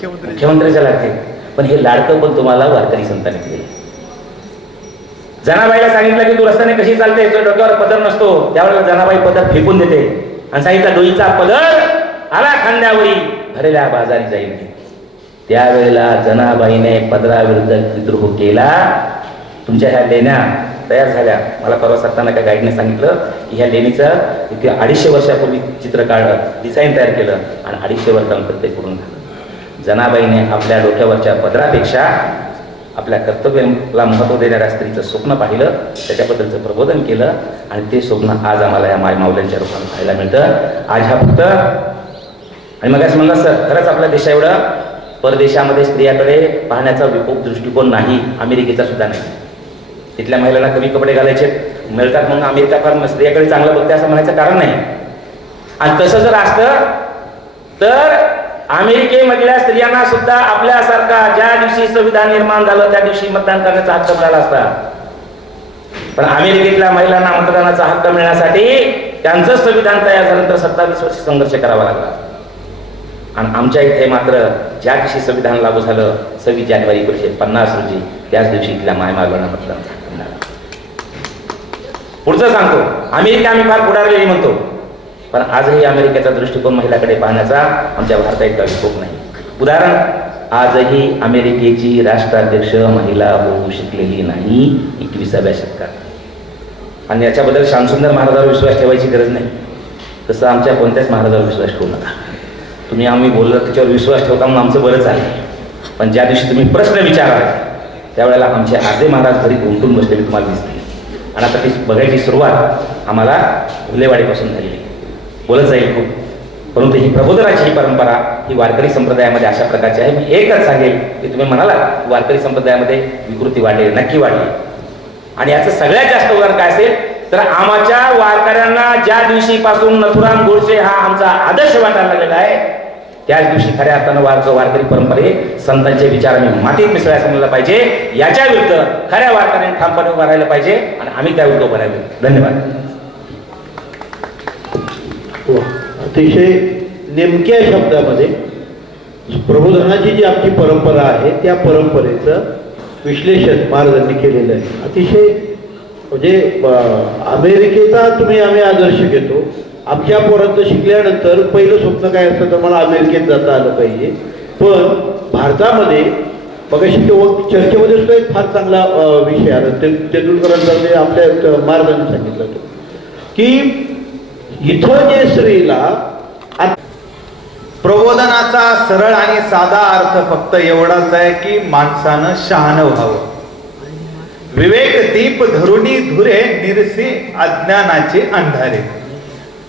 मुख्यमंत्र्याच्या लाडके. पण हे लाडकं पण तुम्हाला वारकरी संतांनी दिले. जनाबाईला सांगितलं की तू रस्त्याने कशी चालते, तुझ्या डोक्यावर पदर नसतो. त्यावेळेला जनाबाई पदर फेकून देते आणि सांगितलं डोईचा पदर आला खांद्यावरी भरल्या बाजारी जाईल. त्यावेळेला जनाबाईने पदराविरुद्ध विद्रोह केला. तुमच्या ह्या लेण्या तयार झाल्या. मला परवा असताना काय गाईडने सांगितलं की ह्या लेणीचं इथे 250 वर्षापूर्वी चित्र काढलं, डिझाईन तयार केलं आणि 250 वर्षानंतर ते पूर्ण झालं. जनाबाईने आपल्या डोक्यावरच्या पदरापेक्षा आपल्या कर्तव्याला महत्त्व देणाऱ्या स्त्रीचं स्वप्न पाहिलं, त्याच्याबद्दलचं प्रबोधन केलं आणि ते स्वप्न आज आम्हाला या मायमाऊल्यांच्या रूपाने पाहायला मिळतं. आज हा फक्त आणि मग असं म्हणलं सर खरंच आपल्या देशा एवढं परदेशामध्ये स्त्रियाकडे पाहण्याचा विकोप दृष्टिकोन नाही, अमेरिकेचा सुद्धा नाही. तिथल्या महिलांना कमी कपडे घालायचे मिळतात म्हणून अमेरिका फार स्त्रियाकडे चांगलं बघते असं म्हणायचं कारण नाही. आणि तसं जर असतं तर अमेरिकेमधल्या स्त्रियांना सुद्धा आपल्यासारखा ज्या दिवशी संविधान निर्माण झालं त्या दिवशी मतदान करण्याचा हक्क मिळाला असता. पण अमेरिकेतल्या महिलांना मतदानाचा हक्क मिळण्यासाठी त्यांचं संविधान तयार झाल्यानंतर 27 वर्ष संघर्ष करावा लागला. आणि आमच्या इथे मात्र ज्या दिवशी संविधान लागू झालं 26 जानेवारी 1950 रोजी, त्याच दिवशी इथल्या मायमावल्यांना मतदानाचा हक्क मिळाला. पुढचं सांगतो, अमेरिका आम्ही फार पुढारलेली म्हणतो, पण आजही अमेरिकेचा दृष्टिकोन महिलाकडे पाहण्याचा आमच्या भारतात इतका विकोप नाही. उदाहरण, आजही अमेरिकेची राष्ट्राध्यक्ष महिला होऊ शकलेली नाही 21व्या शतकात. आणि याच्याबद्दल श्यामसुंदर महाराजांवर विश्वास ठेवायची गरज नाही. तसं आमच्या कोणत्याच महाराजांवर विश्वास ठेवू नका. तुम्ही आम्ही बोललो त्याच्यावर विश्वास ठेवता म्हणून आमचं बरंच आहे. पण ज्या दिवशी तुम्ही प्रश्न विचाराल त्यावेळेला आमचे आजे महाराज घरी घुमटून बसलेले तुम्हाला दिसतील. आणि आता ती बघायची सुरुवात आम्हाला भुलेवाडीपासून झालेली, बोलत जाईल खूप. परंतु ही प्रबोधनाची ही परंपरा ही वारकरी संप्रदायामध्ये अशा प्रकारची आहे. मी एकच सांगेल की तुम्ही म्हणाला वारकरी संप्रदायामध्ये विकृती वाढली, नक्की वाढली. आणि याचं सगळ्यात जास्त उदाहरण काय असेल तर आमच्या वारकऱ्यांना ज्या दिवशीपासून नथुराम गोडसे हा आमचा आदर्श वाटायला लागलेला आहे त्याच दिवशी खऱ्या अर्थानं वारकरी परंपरेत संतांचे विचार आम्ही मातीत मिसळायला समजलं पाहिजे. याच्या विरुद्ध खऱ्या वारकऱ्यांनी ठामपणे उभं राहिलं पाहिजे आणि आम्ही त्या विरुद्ध उभं राहिलो. धन्यवाद. अतिशय नेमक्या शब्दामध्ये प्रबोधनाची जी आमची परंपरा आहे त्या परंपरेचं विश्लेषण महाराजांनी केलेलं आहे. अतिशय म्हणजे अमेरिकेचा आम्ही आदर्श घेतो. आमच्या पोरांचं शिकल्यानंतर पहिलं स्वप्न काय असतं तर मला अमेरिकेत जाता आलं पाहिजे. पण भारतामध्ये मगाशी चर्चेमध्ये सुद्धा एक फार चांगला विषय आला तेंडुलकरांचा म्हणजे आपल्या महाराजांनी सांगितलं होतं की इथं जे स्त्रीला प्रबोधनाचा सरळ आणि साधा अर्थ फक्त एवढाच आहे की माणसानं शहाणं व्हावं. विवेक दीप धरुणी धुरे निरसे अज्ञानाचे अंधारे.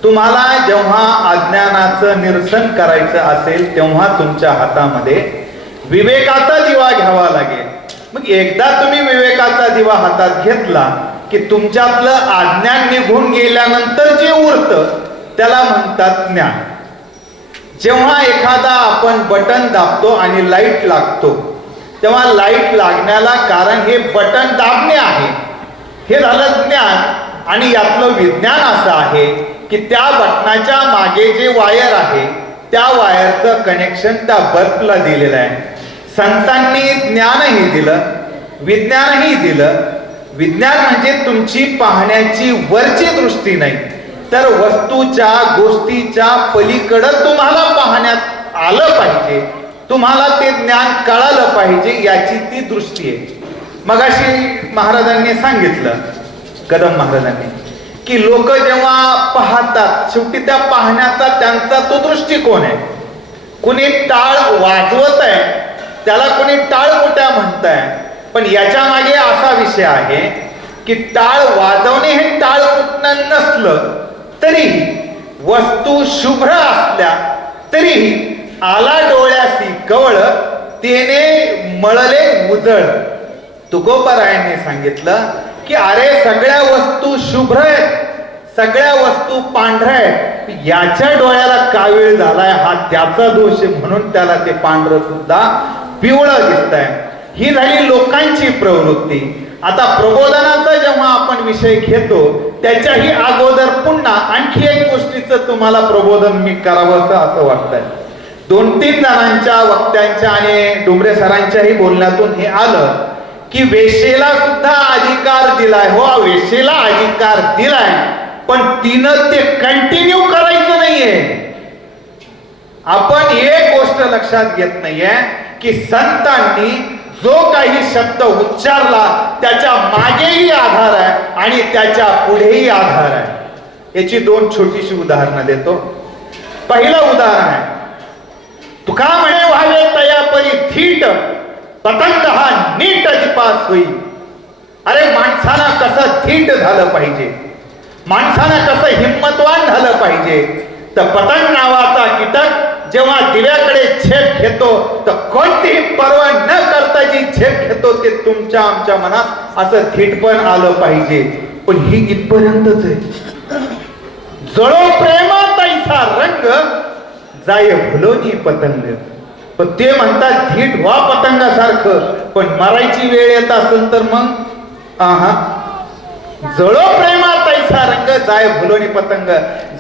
तुम्हाला जेव्हा अज्ञानाचं निरसन करायचं असेल तेव्हा तुमच्या हातामध्ये विवेकाचा दिवा घ्यावा लागेल. मग एकदा तुम्ही विवेकाचा दिवा हातात घेतला की तुमच्यातलं अज्ञान निघून गेल्यानंतर जे उरतं त्याला म्हणतात ज्ञान. जेव्हा एखादा आपण बटन दाबतो आणि लाईट लागतो तेव्हा लाईट लागण्याला कारण हे बटन दाबणे आहे. हे झालं ज्ञान. आणि यातलं विज्ञान असं आहे की त्या बटनाच्या मागे जे वायर आहे त्या वायरचं कनेक्शन त्या बल्बला दिलेलं आहे. संतांनी ज्ञानही दिलं, विज्ञानही दिलं. विज्ञान म्हणजे तुमची पाहण्याची वरची दृष्टी नाही तर वस्तूच्या गोष्टीच्या पलीकडं तुम्हाला पाहण्यात आलं पाहिजे, तुम्हाला ते ज्ञान कळालं पाहिजे याची ती दृष्टी आहे. मगाशी महाराजांनी सांगितलं, कदम महाराजांनी, की लोक जेव्हा पाहतात शेवटी त्या पाहण्याचा त्यांचा तो दृष्टिकोन आहे. कुणी टाळ वाजवत आहे त्याला कोणी टाळमुट्या म्हणताय. पण याच्या मागे असा विषय आहे की टाळ वाजवणे हे टाळमुटणं नसलं तरीही वस्तू शुभ्र असल्या तरीही आला डोळ्यासी कवळ तेने मळले उजळ. तुकोबारायांनी सांगितलं की अरे सगळ्या वस्तू शुभ्र आहेत, सगळ्या वस्तू पांढऱ्या आहेत, याच्या डोळ्याला कावीळ झालाय हा त्याचा दोष आहे म्हणून त्याला ते पांढरं सुद्धा पिवळं दिसतंय. ही झाली लोकांची प्रवृत्ती. आता प्रबोधनाचा जेव्हा आपण विषय घेतो त्याच्याही अगोदर पुन्हा आणखी एक गोष्टीचं तुम्हाला प्रबोधन मी करावं असं वाटतंय. 2-3 जणांच्या वक्त्यांच्या आणि डोंबरे सरांच्याही बोलण्यातून हे आलं की वेश्येला सुद्धा अधिकार दिलाय. हो, वेश्येला अधिकार दिलाय पण तिनं ते कंटिन्यू करायचं नाहीये. आपण एक गोष्ट लक्षात घेत नाहीये की संतांनी जो काही शब्द उच्चारला त्याच्या मागेही आधार आहे आणि त्याच्या पुढेही आधार आहे. याची 2 छोटीशी उदाहरणं देतो. पहिलं उदाहरण आहे, तुका म्हणे व्हावे तया परी थीट पतंग हा नीट जिपास होई. अरे माणसाला कसं थीट झालं पाहिजे, माणसानं कसं हिम्मतवान झालं पाहिजे. तर पतंग नावाचा कीटक जेव्हा दिव्याकडे झेप घेतो तर कोणतीही पर्वा न करता जी झेप घेतो ते तुमच्या आमच्या मनात असं थीटपण आलं पाहिजे. पण ही इथपर्यंतच आहे. जळो प्रेमा तैसा रंग जाय भुलोनी पतंग. पण ते म्हणतात थीट व्हा पतंगासारखं, पण मरायची वेळ येत असेल तर मग जळो प्रेमा तैसा रंग जाय भुलोनी पतंग.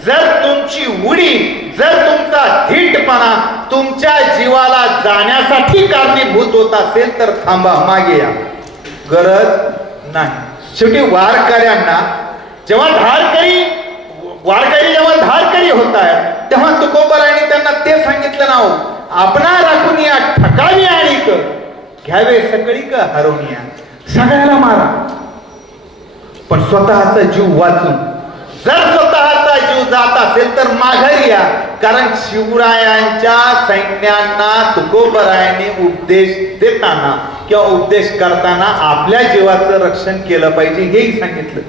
जर तुमची उडी, जर तुमचा धीटपणा तुमच्या जीवाला जाण्यासाठी कारणीभूत होत असेल तर थांबा, मागे या, गरज नाही. शेवटी वारकऱ्यांना जेव्हा वारकरी जेव्हा धारकरी होत आहेत तेव्हा तुकोबारायांनी त्यांना ते सांगितलं ना, आपणा राखून या ठकावी आणि घ्यावे सकळी का हरवून. सगळ्याला मारा पण स्वतःचा जीव वाचून. जर स्वतःचा जीव जात असेल तर माघारी या. कारण शिवरायांच्या सैन्यांना तुकोबारायांनी उपदेश देताना किंवा उपदेश करताना आपल्या जीवाचं रक्षण केलं पाहिजे हेही सांगितलं.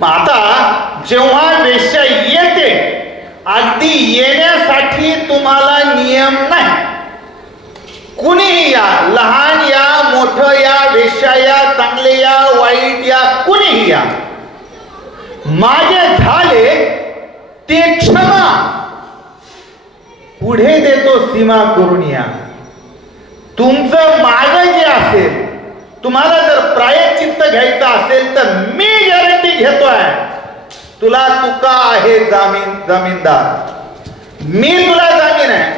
मग आता जेव्हा वेश्या येते अगदी येण्यासाठी तुम्हाला नियम नाही. कुणीही या, लहान या, मोठं या, वेश्या या, चांगले या, वाईट या, कुणीही या. मागे झाले ते क्षमा, पुढे देतो सीमा करून या. तुमचं माग जे असेल, तुम्हाला जर प्रायश्चित्त घ्यायचं असेल तर मी गॅरंटी घेतोय, तुला तुका आहे जमीनदार, मी तुला जामीन आहे.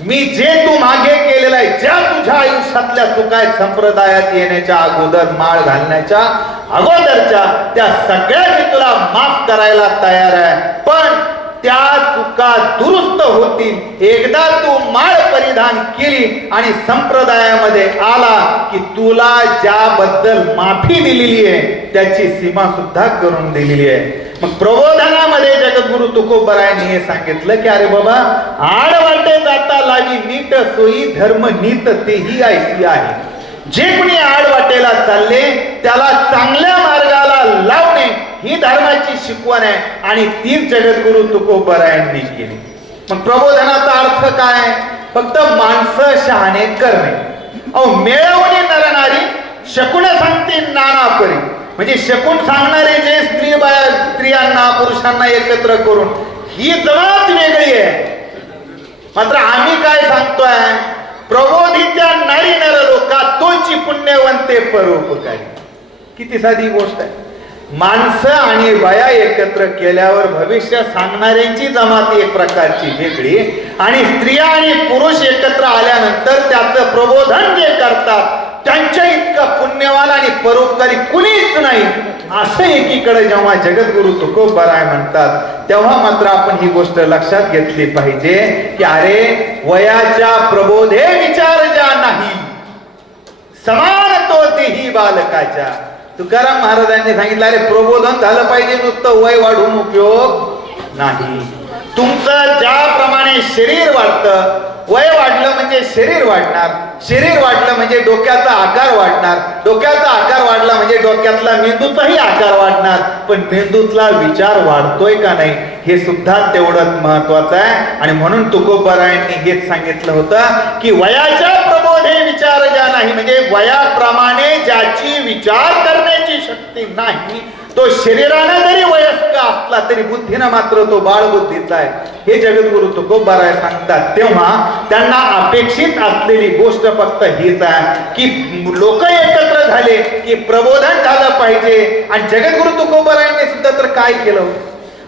मी जे तू मागे केलेलं आहे, ज्या तुझ्या आयुष्यातल्या चुका आहेत, संप्रदायात येण्याच्या अगोदर, माळ घालण्याच्या अगोदरच्या, त्या सगळ्या मी तुला माफ करायला तयार आहे. पण त्या चुका दुरुस्त होतील एकदा तू माळ परिधान केली आणि संप्रदायामध्ये आला की तुला ज्याबद्दल माफी दिलेली आहे त्याची सीमा सुद्धा करून दिलेली आहे. मग प्रबोधनामध्ये जगद्गुरु तुकोबरायांनी हे सांगितलं की अरे बाबा, आडवाटे जाता लावी नीट सोयी धर्म नीत तेही ऐसी आहे. जे कोणी आडवाटेला चालले त्याला चांगल्या मार्गाला लावणे ही धर्माची शिकवण आहे आणि तीच जगद्गुरु तुकोबरायांनी केली. मग प्रबोधनाचा अर्थ काय? फक्त माणसं शहाणे करणे. अहो, मिळवणे नरनारी शकुन सांगते नाना परी. म्हणजे शकून सांगणारे जे स्त्रियांना पुरुषांना एकत्र करून, ही जमात वेगळी आहे. मात्र आम्ही काय सांगतोय? प्रबोधित्या नारी नर लोका तोची पुण्यवंते परोपकारी. किती साधी गोष्ट आहे. माणसं आणि बाया एकत्र केल्यावर भविष्य सांगणाऱ्यांची जमात एक प्रकारची वेगळी, आणि स्त्रिया आणि पुरुष एकत्र आल्यानंतर त्याचं प्रबोधन जे करतात त्यांच्या इतका पुण्यवान आणि परोपकारी कुणीच नाही. असं एकीकडे जेव्हा जगद्गुरु तुकोबराय म्हणतात तेव्हा मात्र आपण ही गोष्ट लक्षात घेतली पाहिजे की अरे, वयाच्या प्रबोधे विचार ज्या नाही, समान तो तेही बालकाच्या. तुकाराम महाराजांनी सांगितलं अरे, प्रबोधन झालं पाहिजे, नुसतं वय वाढून उपयोग नाही. तुमचं ज्याप्रमाणे शरीर वाढतं, वय वाढलं म्हणजे शरीर वाढणार, शरीर वाढलं म्हणजे डोक्याचा आकार वाढणार, डोक्याचा आकार वाढला म्हणजे डोक्यातला मेंदूचाही आकार वाढणार. पण मेंदूतला विचार वाढतोय का नाही हे सुद्धा तेवढंच महत्वाचं आहे. आणि म्हणून तुकोबरायांनी हेच सांगितलं होतं की वयाच्या प्रबोधे विचार ज्या नाही, म्हणजे वयाप्रमाणे ज्याची विचार करण्याची शक्ती नाही, तो शरीराने जरी वयस्क असला तरी बुद्धीनं मात्र तो बाळबुद्धीचा आहे. हे जगद्गुरु तुकोबराय सांगतात. तेव्हा त्यांना अपेक्षित असलेली गोष्ट फक्त हीच आहे की लोक एकत्र झाले की प्रबोधन झालं पाहिजे. आणि जगद्गुरु तुकोबरायांनी सुद्धा तर काय केलं?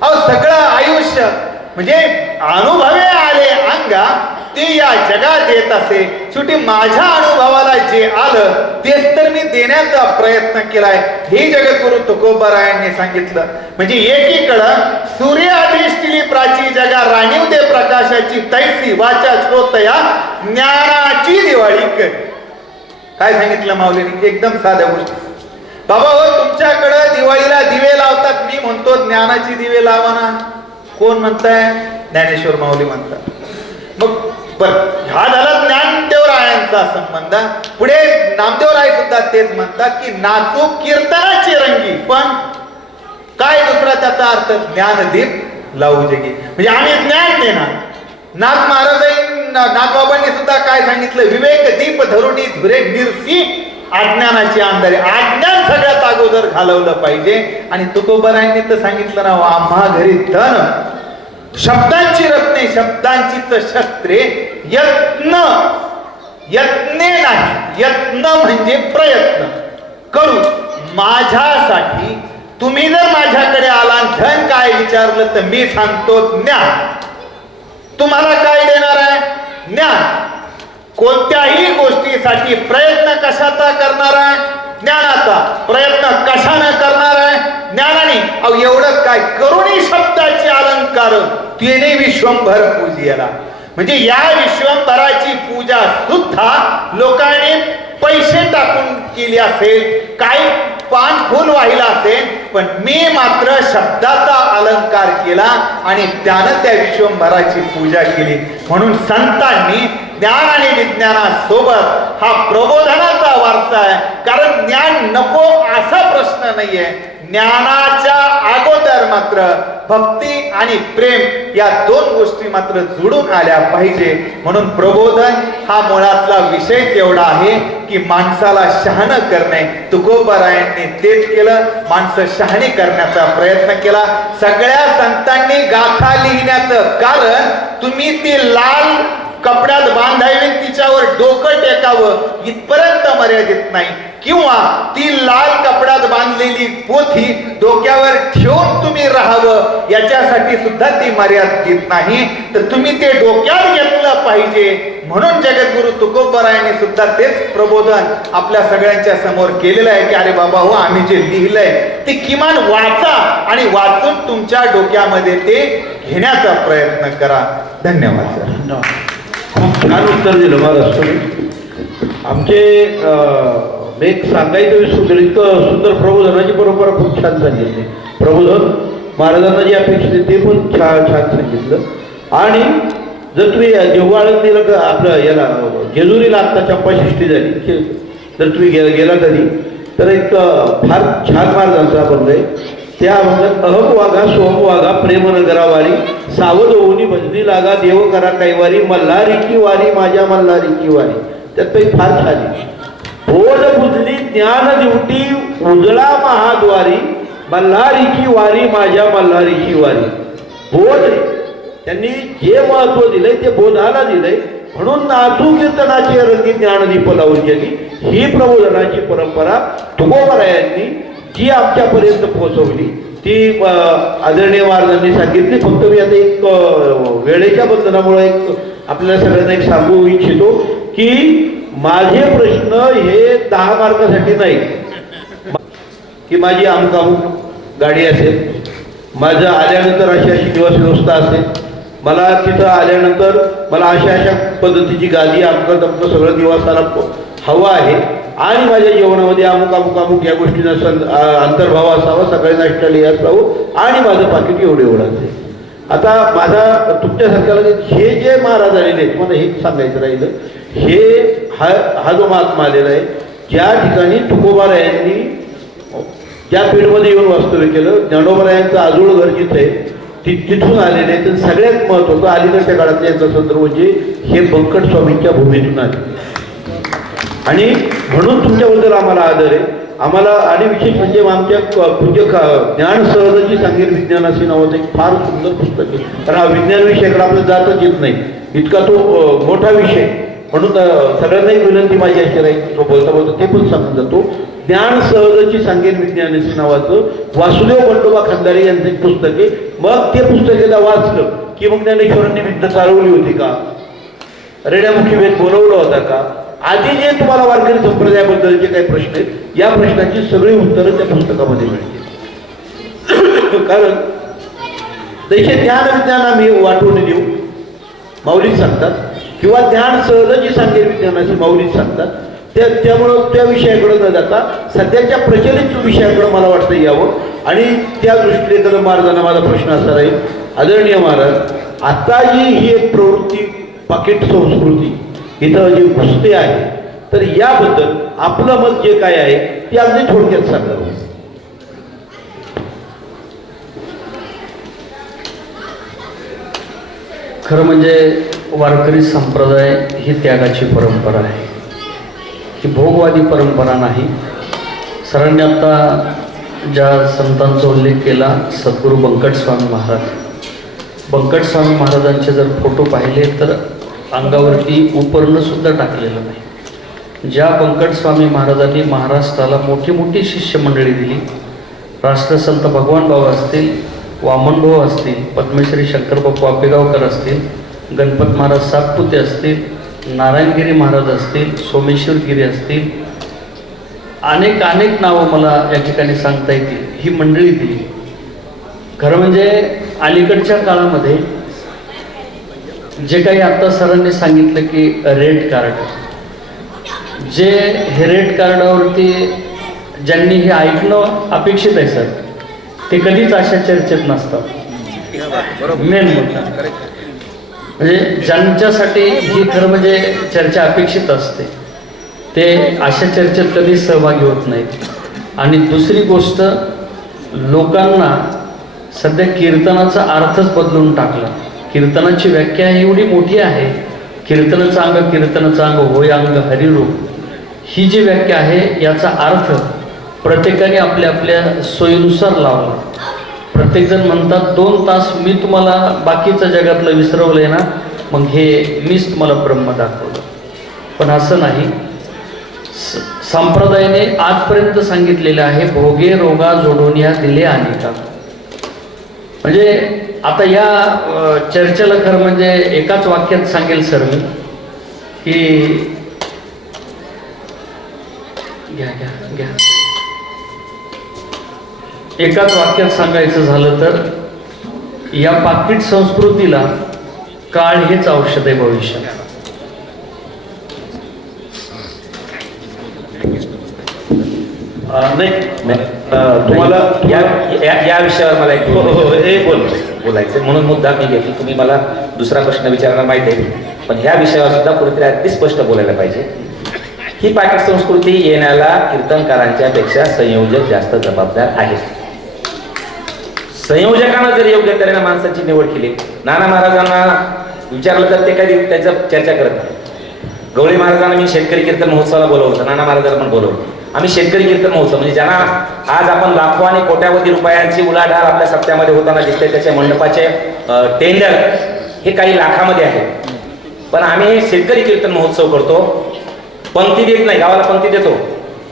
अहो, सगळं आयुष्य म्हणजे अनुभवे आले अंगा ते या जगात येत असे. शेवटी माझ्या अनुभवाला जे आलं तेच तर मी देण्याचा प्रयत्न केलाय, हे जगद्गुरु तुकोबरायांनी सांगितलं. म्हणजे एकीकडं सूर्य अधिष्ठिली प्राची जगा राणीव दे प्रकाशाची तैसी वाचा श्रोतया ज्ञानाची दिवाळी कर. काय सांगितलं माऊलींनी? एकदम साध्या गोष्टी. बाबा हो, तुमच्याकडं दिवाळीला दिवे लावतात, मी म्हणतो ज्ञानाची दिवे लावा ना. कोण म्हणताय? ज्ञानेश्वर माऊली म्हणतात. मग हा झाला ज्ञानदेवरायांचा संबंध. पुढे नामदेवराय सुद्धा तेच म्हणतात की नाचू कीर्तनाची रंगी, पण काय दुसरा त्याचा अर्थ? ज्ञानदीप लावू जगी. म्हणजे आम्ही ज्ञान देणार. नाथ महाराज नाथबाबांनी सुद्धा काय सांगितलं? विवेक दीप धरुणी धुरे निर्सी अज्ञानाची अंधारे. अज्ञान सगळ्यात अगोदर घालवलं पाहिजे. आणि तुकोबरायांनी तर सांगितलं ना, आम्हा घरी धन शब्दांची रत्ने शब्दांचीच शस्त्रे, यत्न यत्ने नाही, यत्न म्हणजे प्रयत्न करू माझ्यासाठी. तुम्ही जर माझ्याकडे आला धन काय विचारलं तर मी सांगतो ज्ञान. तुम्हाला काय देणार आहे? ज्ञान. कोणत्याही गोष्टीसाठी प्रयत्न कशाचा करणार आहे? ज्ञानाचा. प्रयत्न कशाने करणार आहे? ज्ञानाने. अहो, एवढंच काय, करुणी शब्दाचे अलंकार तेने विश्वंभर पूजियाला. म्हणजे या विश्वंभराची पूजा सुद्धा लोकांनी पैसे टाकून केली असेल, काही पान फुल वाहिला असेल, पण मी मात्र शब्दाचा अलंकार केला आणि त्यानं त्या विश्वंभराची पूजा केली. म्हणून संतांनी ज्ञान आणि विज्ञानासोबत हा प्रबोधनाचा वारसा आहे. कारण ज्ञान नको असा प्रश्न नाहीये. ज्ञानाच्या अगोदर मात्र भक्ती आणि प्रेम या दोन गोष्टी मात्र जुळून आल्या पाहिजे. म्हणून प्रबोधन हा मुळातला विषय एवढा आहे की माणसाला शहाणं करणे. तुकोबरायांनी तेच केलं. माणसं शहाणी करण्याचा प्रयत्न केला. सगळ्या संतांनी गाथा लिहिण्याचं कारण तुम्ही ती लाल कपड्यात बांधावी, तिच्यावर डोकं टेकावं इथपर्यंत मर्यादित नाही, किंवा ती लाल कपड्यात बांधलेली पोथी डोक्यावर ठेवून तुम्ही राहावं याच्यासाठी सुद्धा ती मर्यादित नाही, तर तुम्ही ते डोक्यात घेतलं पाहिजे. म्हणून जगद्गुरु तुकोबरायांनी सुद्धा तेच प्रबोधन आपल्या सगळ्यांच्या समोर केलेलं आहे की अरे बाबा हो, आम्ही जे लिहिलंय ते किमान वाचा आणि वाचून तुमच्या डोक्यामध्ये ते घेण्याचा प्रयत्न करा. धन्यवाद सर. छान उत्तर दिलं महाराज तुम्ही. आमचे एक सांगायचं विसरून गेलं, इतकं सुंदर प्रबोधनाची परंपरा खूप छान सांगितली. प्रबोधन महाराजांना जे अपेक्षित आहे ते पण छान सांगितलं. आणि जर तुम्ही जेव्हा आळंदीला आपलं याला जेजुरीला आत्ता चंपाषष्ठी झाली, जर तुम्ही गेला कधी तर एक फार छान महाराजांचा अभंग आहे. त्या अभंगात अहम वाघा सोम वाघा प्रेम नगरावारी सावध होऊनी भजनी लागा देव करा कैवारी मल्हारीची वारी माझ्या मल्हारीची वारी. त्यात एक फार छान आहे. बोध बुजली ज्ञान दिवटी उजळा महाद्वारी मल्हारीची वारी माझ्या मल्हारीची वारी. बोध त्यांनी जे महत्व दिलंय ते बोधाला दिलंय. म्हणून नाचू कीर्तनाची रंगी ज्ञानदीप लावून गेली. ही प्रबोधनाची परंपरा तुकोबरायांनी जी आमच्यापर्यंत पोहोचवली ती आदरणीय महाराजांनी सांगितली. फक्त मी आता एक वेळेच्या बंधनामुळे एक आपल्याला सगळ्यांना एक सांगू इच्छितो की माझे प्रश्न हे 10 मार्कासाठी नाही की माझी अमुक गाडी असेल, माझं आल्यानंतर अशी निवास व्यवस्था असेल, मला तिथं आल्यानंतर मला अशा पद्धतीची गादी अमुक सगळं निवासाला हवं आहे आणि माझ्या जीवनामध्ये अमुक या गोष्टींचा अंतर्भाव असावा, सगळ्या नाश्त्याला असावं आणि माझं पाकिट एवढं असेल. आता माझा तुमच्यासारख्याला हे जे महाराज आलेले आहेत, मला हेच सांगायचं राहिलं, हे हा जो महात्मा आलेला आहे ज्या ठिकाणी तुकोबारायांनी ज्या पीठमध्ये येऊन वास्तव्य केलं, ज्ञानोबारायांचं आजोळ घर जिथं आहे तिथून आलेले आहे. तर सगळ्यात महत्त्वाचं अलीकडच्या काळातलं यांचा संदर्भ म्हणजे हे बंकट स्वामींच्या भूमीतून आले आणि म्हणून तुमच्याबद्दल आम्हाला आदर आहे आम्हाला. आणि विशेष म्हणजे आमच्या पूज्य ज्ञान सहजाची सांगेल विज्ञान असे नावाचं एक फार सुंदर पुस्तक आहे. कारण हा विज्ञान विषयाकडे आपल्याला जातच येत नाही, इतका तो मोठा विषय. म्हणून सगळ्यांना एक विनंती माझी अशी राहील, तो बोलता ते पण सांगून जातो. ज्ञान सहजाची सांगेल विज्ञान असे नावाचं वासुदेव बंडोबा खंदारे यांचं एक पुस्तक आहे. मग ते पुस्तकाला वाचलं की मग ज्ञानेश्वरांनी विद्या चालवली होती का, रेड्यामुखी वेद बोलवला होता का, आधी जे तुम्हाला वारकरी संप्रदायाबद्दलचे काही प्रश्न आहेत या प्रश्नांची सगळी उत्तरं त्या पुस्तकामध्ये मिळतील. कारण तसे ज्ञान विज्ञान आम्ही वाटून देऊ माऊलीच सांगतात किंवा ज्ञान सहजाची सांगेल विज्ञान असे माऊलीच सांगतात. त्यामुळं त्या विषयाकडे न जाता सध्याच्या प्रचलित विषयाकडे मला वाटतं यावं. आणि त्या दृष्टीने तर महाराजांना माझा प्रश्न असा राहील, आदरणीय महाराज, आता जी ही एक प्रवृत्ती पाकिट संस्कृती इथं जी घुसते आहे तर याबद्दल आपलं मत जे काय आहे ते अगदी थोडक्यात सांगावं. खरं म्हणजे वारकरी संप्रदाय ही त्यागाची परंपरा आहे, ही भोगवादी परंपरा नाही. सरांनी आता ज्या संतांचा उल्लेख केला, सद्गुरू बंकट स्वामी महाराज, बंकट स्वामी महाराजांचे जर फोटो पाहिले तर अंगावरती उपरणं सुद्धा टाकलेलं नाही. ज्या बंकट स्वामी महाराजांनी महाराष्ट्राला मोठी मोठी शिष्य मंडळी दिली, राष्ट्रसंत भगवान भाऊ असतील, वामन भाऊ असतील, पद्मश्री शंकरबापू आपेगावकर असतील, गणपत महाराज सातपुते असतील, नारायणगिरी महाराज असतील, सोमेश्वरगिरी असतील, अनेक नावं मला या ठिकाणी सांगता येतील, ही मंडळी दिली. खरं म्हणजे अलीकडच्या काळामध्ये जे काही आता सरांनी सांगितलं की रेड कार्ड, जे हे रेड कार्डावरती ज्यांनी हे ऐकणं अपेक्षित आहे सर, ते कधीच अशा चर्चेत नसतात. मेन मुद्दा म्हणजे ज्यांच्यासाठी ही खरं म्हणजे चर्चा अपेक्षित असते ते अशा चर्चेत कधीच सहभागी होत नाहीत. आणि दुसरी गोष्ट, लोकांना सध्या कीर्तनाचा अर्थच बदलून टाकला. कीर्तनाची व्याख्या एवढी मोठी आहे, कीर्तनाचं अंग होय अंग हरिरूप, ही जी व्याख्या आहे याचा अर्थ प्रत्येकाने आपल्या आपल्या सोयीनुसार लावला. प्रत्येकजण म्हणतात 2 तास मी तुम्हाला बाकीचं जगातलं विसरवलंय ना, मग हे मीच तुम्हाला ब्रह्म दाखवलं. पण असं नाही. संप्रदायाने आजपर्यंत सांगितलेलं आहे, भोगे रोगा जोडून या दिले अनेका. म्हणजे आता या चर्चेला खरं म्हणजे एकाच वाक्यात सांगेल सर मी की घ्या घ्या घ्या एकाच वाक्यात सांगायचं झालं तर या पाकिट संस्कृतीला काळ हेच औषध आहे भविष्यात. तुम्हाला या विषयावर मला एक बोलायचं म्हणून मुद्दा मी घेतली. तुम्ही मला दुसरा प्रश्न विचारणार माहिती आहे, पण ह्या विषयावर सुद्धा कुठेतरी अगदी स्पष्ट बोलायला पाहिजे. ही पाकिट संस्कृती येण्याला कीर्तनकारांच्या पेक्षा संयोजक जास्त जबाबदार आहेत. संयोजकांना जर योग्य तऱ्हेने माणसाची निवड केली, नाना महाराजांना विचारलं तर ते कधी त्याचं चर्चा करत नाही. गवळी महाराजांना मी शेतकरी कीर्तन महोत्सवाला बोलवलं, नाना महाराजांना पण बोलवलं. आम्ही शेतकरी कीर्तन महोत्सव म्हणजे ज्यांना आज आपण लाखो आणि कोट्यावधी रुपयांची उलाढाल आपल्या सप्त्यामध्ये होताना दिसते, त्याचे मंडपाचे टेंडर हे काही लाखामध्ये आहे. पण आम्ही शेतकरी कीर्तन महोत्सव करतो, पंक्ती देत नाही, गावाला पंक्ती देतो,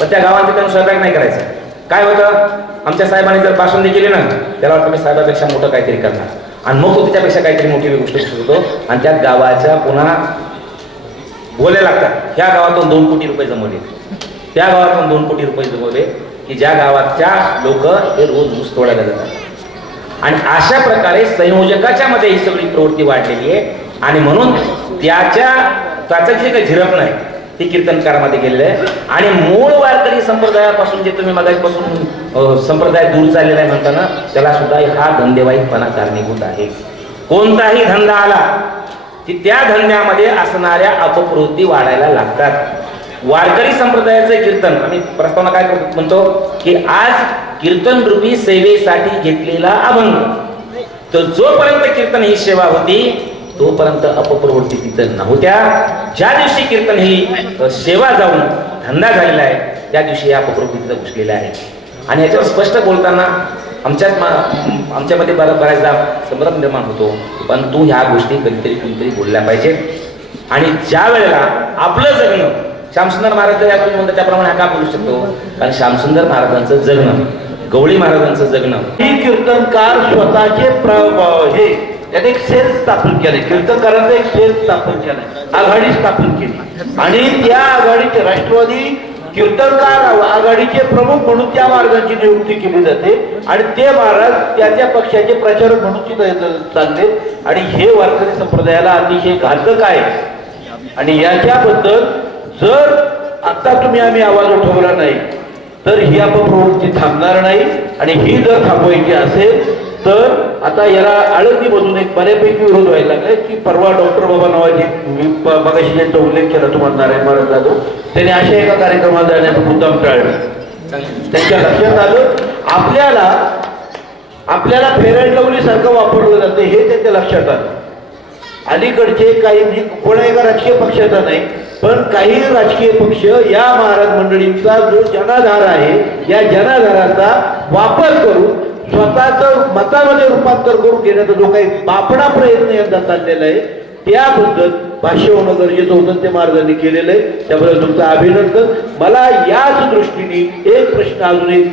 पण त्या गावांचे त्यांना स्वयंपाक नाही करायचं. काय होतं, आमच्या साहेबांनी जर बासुंदी केली ना, त्याला वाटतं मी साहेबापेक्षा मोठं काहीतरी करणार, आणि मग तो त्याच्यापेक्षा काहीतरी मोठी गोष्ट शिकवतो, आणि त्या गावाच्या पुन्हा बोलायला लागतात. ह्या गावातून 2 कोटी रुपये जमवले, त्या गावातून 2 कोटी रुपये जमवले, की ज्या गावाच्या लोक हे रोज ऊस तोडायला जातात. आणि अशा प्रकारे संयोजकाच्या मध्ये ही सगळी प्रवृत्ती वाढलेली आहे. आणि म्हणून त्याचं जे काही झिरप नाही ती कीर्तनकारामध्ये गेलेलं आहे. आणि मूळ वारकरी संप्रदायापासून जे तुम्ही मगापासून संप्रदाय दूर चाललेला आहे म्हणताना, त्याला सुद्धा हा धंदेवाईकपणा कारणीभूत आहे. कोणताही धंदा आला की त्या धंद्यामध्ये असणाऱ्या अपप्रवृत्ती वाढायला लागतात. वारकरी संप्रदायाचं कीर्तन आम्ही प्रस्तावना काय म्हणतो की आज कीर्तन रूपी सेवेसाठी घेतलेला अभंग, तर जोपर्यंत कीर्तन ही सेवा होती तोपर्यंत अपप्रवृत्ती तिथं नव्हत्या. ज्या दिवशी कीर्तन ही सेवा जाऊन धंदा झालेला आहे, त्या दिवशी या अपप्रवृत्ती तिथं घुसलेल्या आहे. आणि याच्यावर स्पष्ट बोलताना आमच्यामध्ये बऱ्याचदा संभ्रम निर्माण होतो, पण तू ह्या गोष्टी कधीतरी कोणीतरी बोलल्या पाहिजे. आणि ज्या वेळेला आपलं जगणं, श्यामसुंदर महाराज जर आपण म्हणतो त्याप्रमाणे हा का बोलू शकतो, कारण श्यामसुंदर महाराजांचं जगणं, गवळी महाराजांचं जगणं, ही कीर्तनकार स्वतःचे हे त्याने एक सेल स्थापन केले, कीर्तनकारांचा एक सेल स्थापन केला, आघाडी स्थापन केली. आणि त्या आघाडीचे राष्ट्रवादी कीर्तनकार आघाडीचे प्रमुख म्हणून त्या महाराजांची नियुक्ती केली जाते. आणि ते महाराज त्या पक्षाचे प्रचारक म्हणून तिथे चालले. आणि हे वारकरी संप्रदायाला अतिशय घातक आहे. आणि याच्याबद्दल जर आता आम्ही आवाज उठवला नाही तर ही अपप्रवृत्ती थांबणार नाही. आणि ही जर थांबवायची असेल तर आता याला आळंदीमधून एक बऱ्यापैकी विरोध व्हायला लागलाय की परवा डॉक्टर बाबा नावाचे, मी मगाशी ज्यांचा उल्लेख केला तुम्हाला नारायण महाराज जाधव, त्यांनी अशा एका कार्यक्रमाला जाण्याचं मुद्दाम टाळलं. त्यांच्या लक्षात आलं आपल्याला फेअर अँड लवली सारखं वापरलं जातं हे त्यांच्या लक्षात आलं. अलीकडचे काही कोणा एका राजकीय पक्षाचा नाही, पण काही राजकीय पक्ष या महाराज मंडळींचा जो जनाधार आहे, या जनाधाराचा वापर करून स्वतःचं मतामध्ये रूपांतर करून घेण्याचा जो काही बापडा प्रयत्न यंदा चाललेला आहे, त्याबद्दल भाष्य होणं गरजेचं होतं, ते महाराजांनी केलेलं आहे. त्याबद्दल तुमचं अभिनंदन. मला याच दृष्टीने एक प्रश्न अजून एक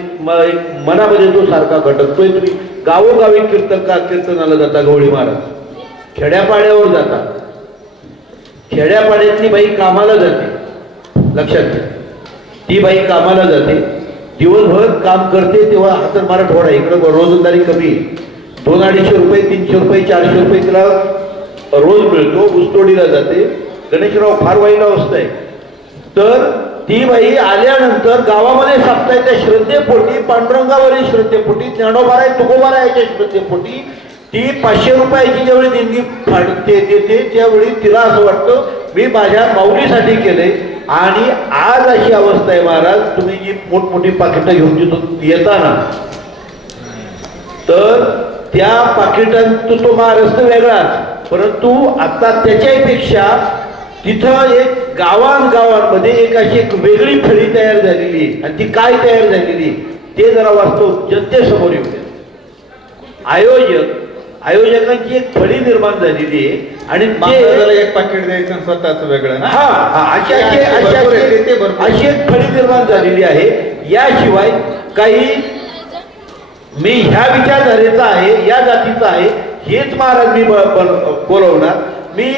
मनामध्ये जो सारखा खटकतोय, तुम्ही गावोगावी कीर्तनाला जाता, गवळी महाराज खेड्यापाड्यावर जातात, खेड्यापाड्यातली बाई कामाला जाते, लक्षात घ्या, ती बाई कामाला जाते, दिवसभर काम करते, तेव्हा हातात मराठवाडा इकडं रोजंदारी कमी, 200-250 रुपये 300 रुपये 400 रुपये तिला रोज मिळतो. ऊसतोडीला जाते. गणेशराव फार वाईट अवस्था आहे. तर ती बाई आल्यानंतर गावामध्ये साप्ताहिक त्या श्रद्धेपोटी, पांडुरंगावरील श्रद्धेपोटी, ज्ञानोबाराय तुकोबारायाच्या श्रद्धेपोटी ती 500 रुपयाची ज्यावेळी देणगी देते, त्यावेळी तिला असं वाटतं मी माझ्या माऊलीसाठी केले. आणि आज अशी अवस्था आहे महाराज, तुम्ही जी मोठमोठी पाकिटं घेऊन तिथून येताना, तर त्या पाकिटांचा तो महाराष्ट्र वेगळाच, परंतु आता त्याच्यापेक्षा तिथं एक गावांमध्ये एक अशी एक वेगळी फळी तयार झालेली आहे. आणि ती काय तयार झालेली ते जरा वास्तव जनतेसमोर येऊ द्या. आयोजकांची एक फळी निर्माण झालेली आहे. आणि ते एक पाकिट द्यायचं स्वतःच वेगळं ना, अशी एक फळी निर्माण झालेली आहे. याशिवाय काही मी ह्या विचारधारेचा आहे, या जातीचा आहे, हेच महाराज मी बोलवणार. मी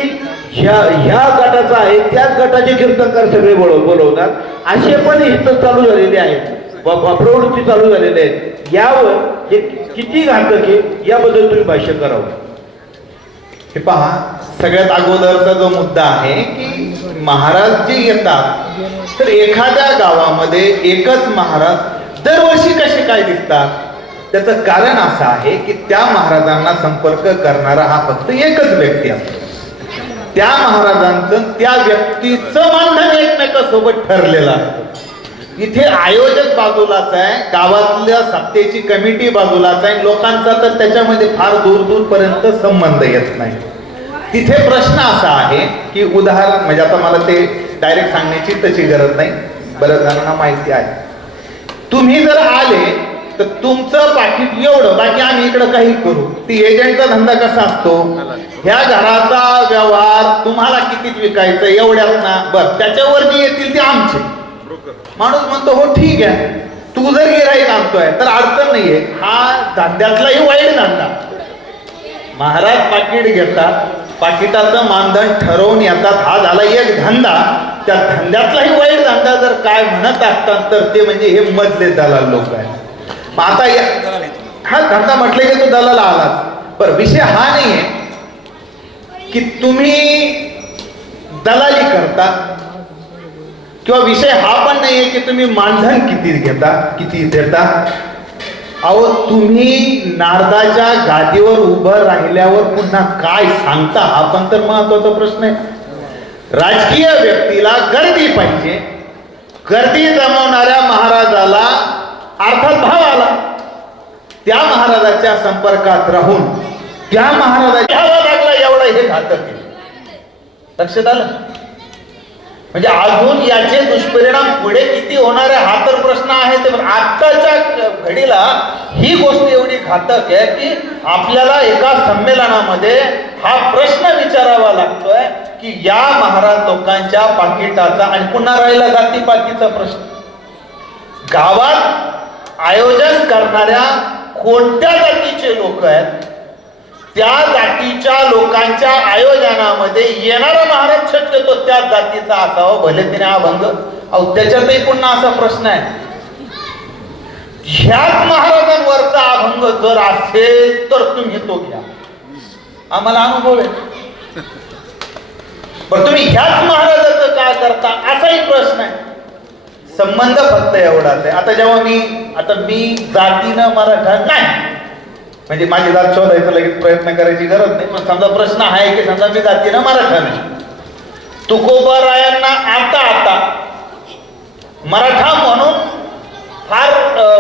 ह्या गटाचा आहे, त्याच गटाचे कीर्तनकार सगळे बोलवणार. असे पण इथं चालू झालेले आहेत, प्रवृत्ती चालू झालेल्या आहेत. यावर हे किती घातक आहे याबद्दल तुम्ही भाष्य करावं. हे पहा, सगळ्यात अगोदरचा जो मुद्दा आहे की महाराज जे येतात तर एखाद्या गावामध्ये एकच महाराज दरवर्षी कसे काय दिसतात. त्याचं कारण असं आहे की त्या महाराजांना संपर्क करणारा हा फक्त एकच व्यक्ती असतो. त्या महाराजांचं त्या व्यक्तीचं मानधन एकमेकांसोबत ठरलेलं असतं. इथे आयोजक बाजूलाच आहे, गावातल्या सत्तेची कमिटी बाजूलाच आहे, लोकांचा तर त्याच्यामध्ये फार दूर पर्यंत संबंध येत नाही. तिथे प्रश्न असा आहे की उदाहरण म्हणजे आता मला ते डायरेक्ट सांगण्याची तशी गरज नाही, बऱ्याच जणांना माहिती आहे. तुम्ही जर आले तर तुमचं पाकिट एवढं, बाकी आम्ही इकडं काही करू. ती एजंटचा धंदा कसा असतो, ह्या घराचा व्यवहार तुम्हाला कितीत विकायचं एवढ्यात ना, बरं त्याच्यावर जे येतील ते आमचे. माणूस म्हणतो हो ठीक आहे, तू जर गिऱ्हाईक आणतोय तर अडचण नाहीये. हा धंद्यातलाही वाईट धंदा. महाराज पाकिट घेतात, पाकिटाचं मानधन ठरवून येतात, हा झाला एक धंदा. त्या धंद्यातलाही वाईट धंदा जर काय म्हणत असतात तर ते म्हणजे हे मधले दलाल लोक आहेत. मग आता हा धंदा म्हटले की तो दलाल आलाच. बरं, विषय हा नाहीये की तुम्ही दलाली करता, किंवा विषय हा पण नाहीये की तुम्ही मानधन किती घेता, किती देता. अहो, तुम्ही नारदाच्या गादीवर उभं राहिल्यावर पुन्हा काय सांगता हा पण तर महत्वाचा प्रश्न आहे. राजकीय व्यक्तीला गर्दी पाहिजे, गर्दी जमवणाऱ्या महाराजाला अर्थात भाव आला, त्या महाराजाच्या संपर्कात राहून त्या महाराजाच्या लागला एवढा हे घातक आहे. लक्षात आलं. म्हणजे अजून याचे दुष्परिणाम पुढे किती होणार आहे हा तर प्रश्न आहे. तर आत्ताच्या घडीला ही गोष्ट एवढी घातक आहे की आपल्याला एका संमेलनामध्ये हा प्रश्न विचारावा लागतोय की या महाराज लोकांच्या पाकिटाचा, आणि पुन्हा राहिला जातीपातीचा प्रश्न, गावात आयोजन करणाऱ्या कोणत्या जातीचे लोक आहेत, त्या जातीच्या लोकांच्या आयोजनामध्ये येणारा महाराज शक्यतो त्या जातीचा असावा, भले तिने अभंग. अहो, त्याच्यातही पुन्हा असा प्रश्न आहे, ह्याच महाराजांवरचा अभंग जर असेल तर तुम्ही तो घ्या, आम्हाला अनुभव आहे. बरं, तुम्ही ह्याच महाराजाचं काय करता असाही प्रश्न आहे. संबंध फक्त एवढाच आहे. आता मी जातीनं मराठा नाही, म्हणजे माझी जात शोधायचा लगेच प्रयत्न करायची गरज नाही. पण समजा प्रश्न आहे की समजा मी जातीनं मराठा नाही, तुकोबारायांना आता मराठा म्हणून फार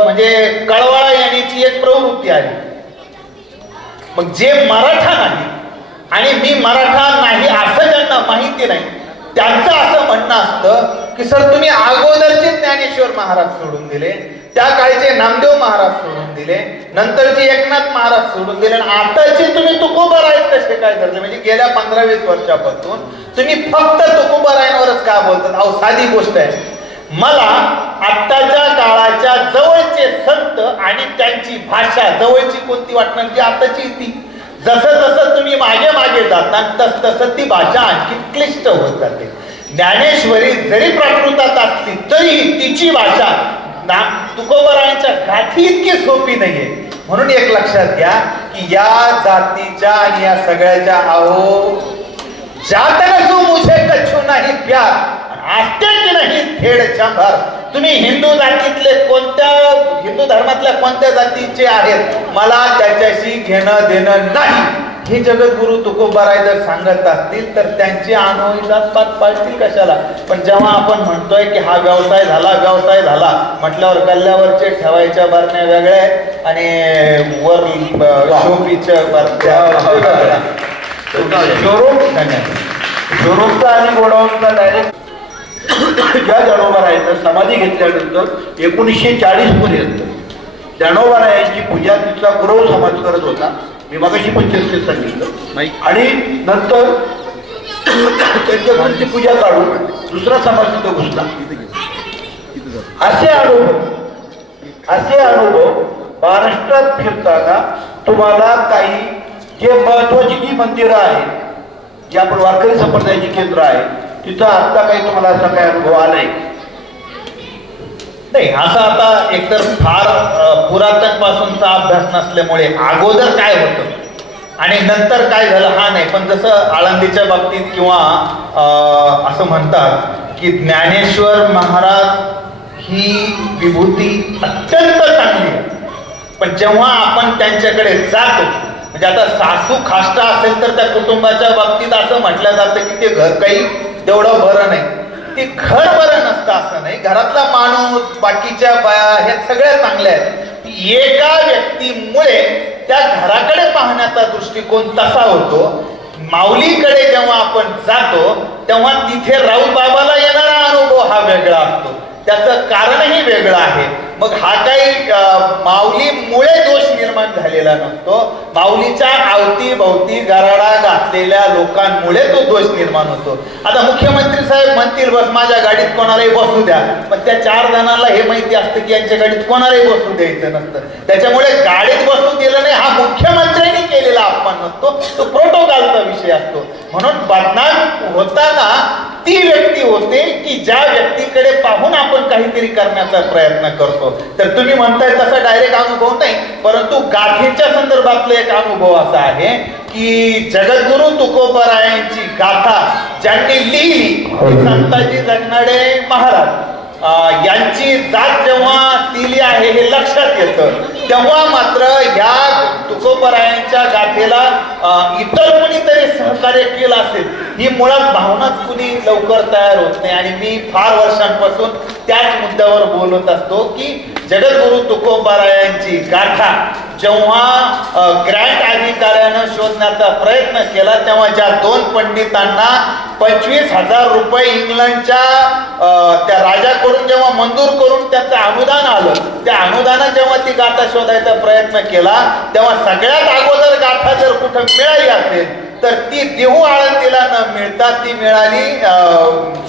म्हणजे कळवाळा येण्याची एक प्रवृत्ती आहे. मग जे मराठा नाही आणि मी मराठा नाही असं ज्यांना माहिती नाही त्यांचं असं म्हणणं असतं की सर तुम्ही अगोदरचे ज्ञानेश्वर महाराज सोडून दिले, त्या काळचे नामदेव महाराज सोडून दिले, नंतरचे एकनाथ महाराज सोडून दिले, आणि आताचे तुम्ही तुकोबाराय कसे काय करले. म्हणजे गेल्या 15-20 वर्षापासून तुम्ही फक्त तुकोबारायांवरच का बोलतात. अहो, साधी गोष्ट आहे. मला आत्ताच्या काळाच्या जवळचे संत आणि त्यांची भाषा जवळची कोणती वाटणार, जी आताची ती. जसं तुम्ही मागे जाता तसं ती भाषा आणखी क्लिष्ट होत जाते. ज्ञानेश्वरी जरी प्राकृतात असली तरी तिची भाषा तुकोबारायांच्या गाठी इतकी सोपी नाहीये. म्हणून एक लक्षात घ्या की या जातीच्या आणि या सगळ्याच्या अहो जातन तू मुझे कछु नाही प्यार आस्ते की नाही थेड चंभार. तुम्ही हिंदू जातीतले हिंदू धर्मातल्या कोणत्या जातीचे आहेत मला त्याच्याशी घेणं देणं नाही. हे जगद्गुरु तुकोबाराय जर सांगत असतील तर त्यांची अनुभवी जातपात पाळतील कशाला. पण जेव्हा आपण म्हणतोय की हा व्यवसाय झाला म्हटल्यावर गल्ल्यावरचे ठेवायच्या बारण्या वेगळ्या आणि वर शोपीच्या बारण्या शोरूमचा आणि गोडाऊनचा डायरेक्ट ज्या ज्ञानोबारायांचं समाधी घेतल्यानंतर 1940 पर्यंत ज्ञानोबारायांची पूजा तिथला गुरव समाज करत होता. मी मगाशी पण चर्चेत सांगितलं. आणि नंतर त्यांच्याकडून ती पूजा काढून दुसरा समाज तिथं घुसला. असे अनुभव महाराष्ट्रात फिरताना तुम्हाला काही जे महत्वाची जी मंदिरं आहेत, जी आपण वारकरी संप्रदायाची केंद्र आहे, तिथं आता काही तुम्हाला असा काही अनुभव आलाय? नाही, असं आता एकतर फार पुरातन पासूनचा अभ्यास नसल्यामुळे अगोदर काय होतं आणि नंतर काय झालं हा नाही. पण जसं आळंदीच्या बाबतीत किंवा असं म्हणतात की ज्ञानेश्वर महाराज ही विभूती अत्यंत चांगली आहे, पण जेव्हा आपण त्यांच्याकडे जातो, म्हणजे आता सासू खाष्टा असेल तर त्या कुटुंबाच्या बाबतीत असं म्हटलं जातं की ते घर काही तेवढं बरं नाही. ते घर बरं नसतं असं नाही, घरातला माणूस, बाकीच्या बाया हे सगळ्या चांगल्या आहेत. एका व्यक्तीमुळे त्या घराकडे पाहण्याचा दृष्टिकोन तसा होतो. माऊलीकडे जेव्हा आपण जातो तेव्हा तिथे राऊत बाबाला येणारा अनुभव हा वेगळा असतो, त्याचं कारणही वेगळं आहे. मग हा काही माऊलीमुळे दोष निर्माण झालेला नसतो, माऊलीच्या अवतीभवती गराडा घातलेल्या लोकांमुळे तो दोष निर्माण होतो. आता मुख्यमंत्री साहेब म्हणतील बस माझ्या गाडीत कोणालाही बसू द्या, पण त्या 4 जणांना हे माहिती असतं की यांच्या गाडीत कोणालाही बसू द्यायचं नसतं. त्याच्यामुळे गाडीत बसू दिलं नाही हा मुख्यमंत्र्यांनी केलेला अपमान नसतो, तो प्रोटोकॉलचा विषय असतो. म्हणून बदनाम होताना ती व्यक्ती होते की ज्या व्यक्तीकडे पाहून आपण काहीतरी करण्याचा प्रयत्न करतो. तर तुम्ही म्हणताय तसा डायरेक्ट अनुभव नाही, परंतु गाथेच्या संदर्भातला एक अनुभव असा आहे की जगद्गुरु तुकोबरायांची गाथा ज्यांनी लिहिली संताजी जगनाडे महाराज यांची जात जेव्हा दिली आहे हे लक्षात येतं, तेव्हा मात्र ह्या तुकोबरायांच्या गाथेला इतर कोणीतरी सहकार्य केलं असेल ही मुळात भावनाच कुणी लवकर तयार होत नाही. आणि मी फार वर्षांपासून त्याच मुद्द्यावर बोलत असतो की जगद्गुरु तुकोबरायांची गाथा जेव्हा ग्रँट अधिकाऱ्यानं शोधण्याचा प्रयत्न केला तेव्हा ज्या 2 पंडितांना 25,000 रुपये इंग्लंडच्या त्या राजाकडून जेव्हा मंजूर करून त्याचं अनुदान आलं, त्या अनुदानात जेव्हा ती गाथा शोधायचा प्रयत्न केला तेव्हा सगळ्यात अगोदर गाथा जर कुठं मिळाली असेल तर ती देहू आळंदीला न मिळता ती मिळाली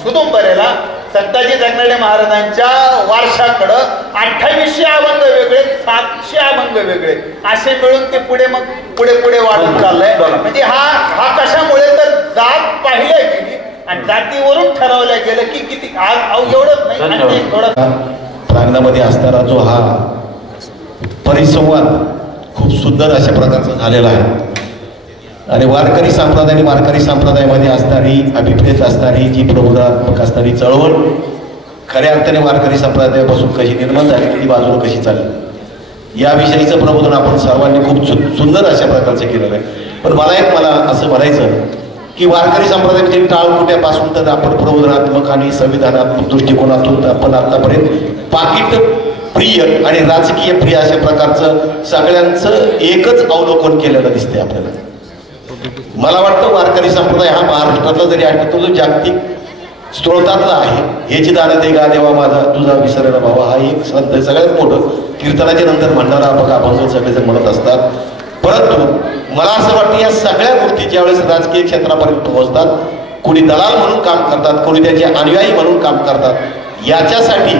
सुदुंबरेला संताजी जगनाडे महाराजांच्या वारशाकडं. 2800 अभंग वेगळे, 700 अभंग वेगळे असे मिळून ते पुढे मग पुढे वाढून चाललंय. म्हणजे हा कशामुळे तर जात पाहिल्या गेली आणि जातीवरून ठरवल्या गेलं की किती एवढंच नाही आणि थोडं प्रांगणामध्ये असणारा जो हा परिसंवाद खूप सुंदर अशा प्रकारचा झालेला आहे. आणि वारकरी संप्रदाय आणि वारकरी संप्रदायामध्ये असणारी अभिप्रेत असणारी जी प्रबोधनात्मक असणारी चळवळ खऱ्या अर्थाने वारकरी संप्रदायापासून कशी निर्माण झाली, ती बाजूला कशी चालली याविषयीचं प्रबोधन आपण सर्वांनी खूप सुंदर अशा प्रकारचं केलेलं आहे. पण मला असं म्हणायचं की वारकरी संप्रदायातील टाळकुट्यापासून तर आपण प्रबोधनात्मक आणि संविधानात्मक दृष्टिकोनातून आपण आतापर्यंत पाकिट प्रिय आणि राजकीय प्रिय अशा प्रकारचं सगळ्यांचं एकच अवलोकन केलेलं दिसते आपल्याला. मला वाटतं वारकरी संप्रदाय हा महाराष्ट्रातला जरी आठवतो तो जागतिक स्त्रोतातला आहे. ह्याची दान दे गा देवा माझा तुझा विसरेला भावा हा एक संत सगळ्यात मोठं कीर्तनाच्या नंतर म्हणणारा बघा आपण सगळेजण म्हणत असतात. परंतु मला असं वाटतं या सगळ्या गोष्टी ज्यावेळेस राजकीय क्षेत्रापर्यंत पोहोचतात, कोणी दलाल म्हणून काम करतात, कोणी त्याचे अनुयायी म्हणून काम करतात, याच्यासाठी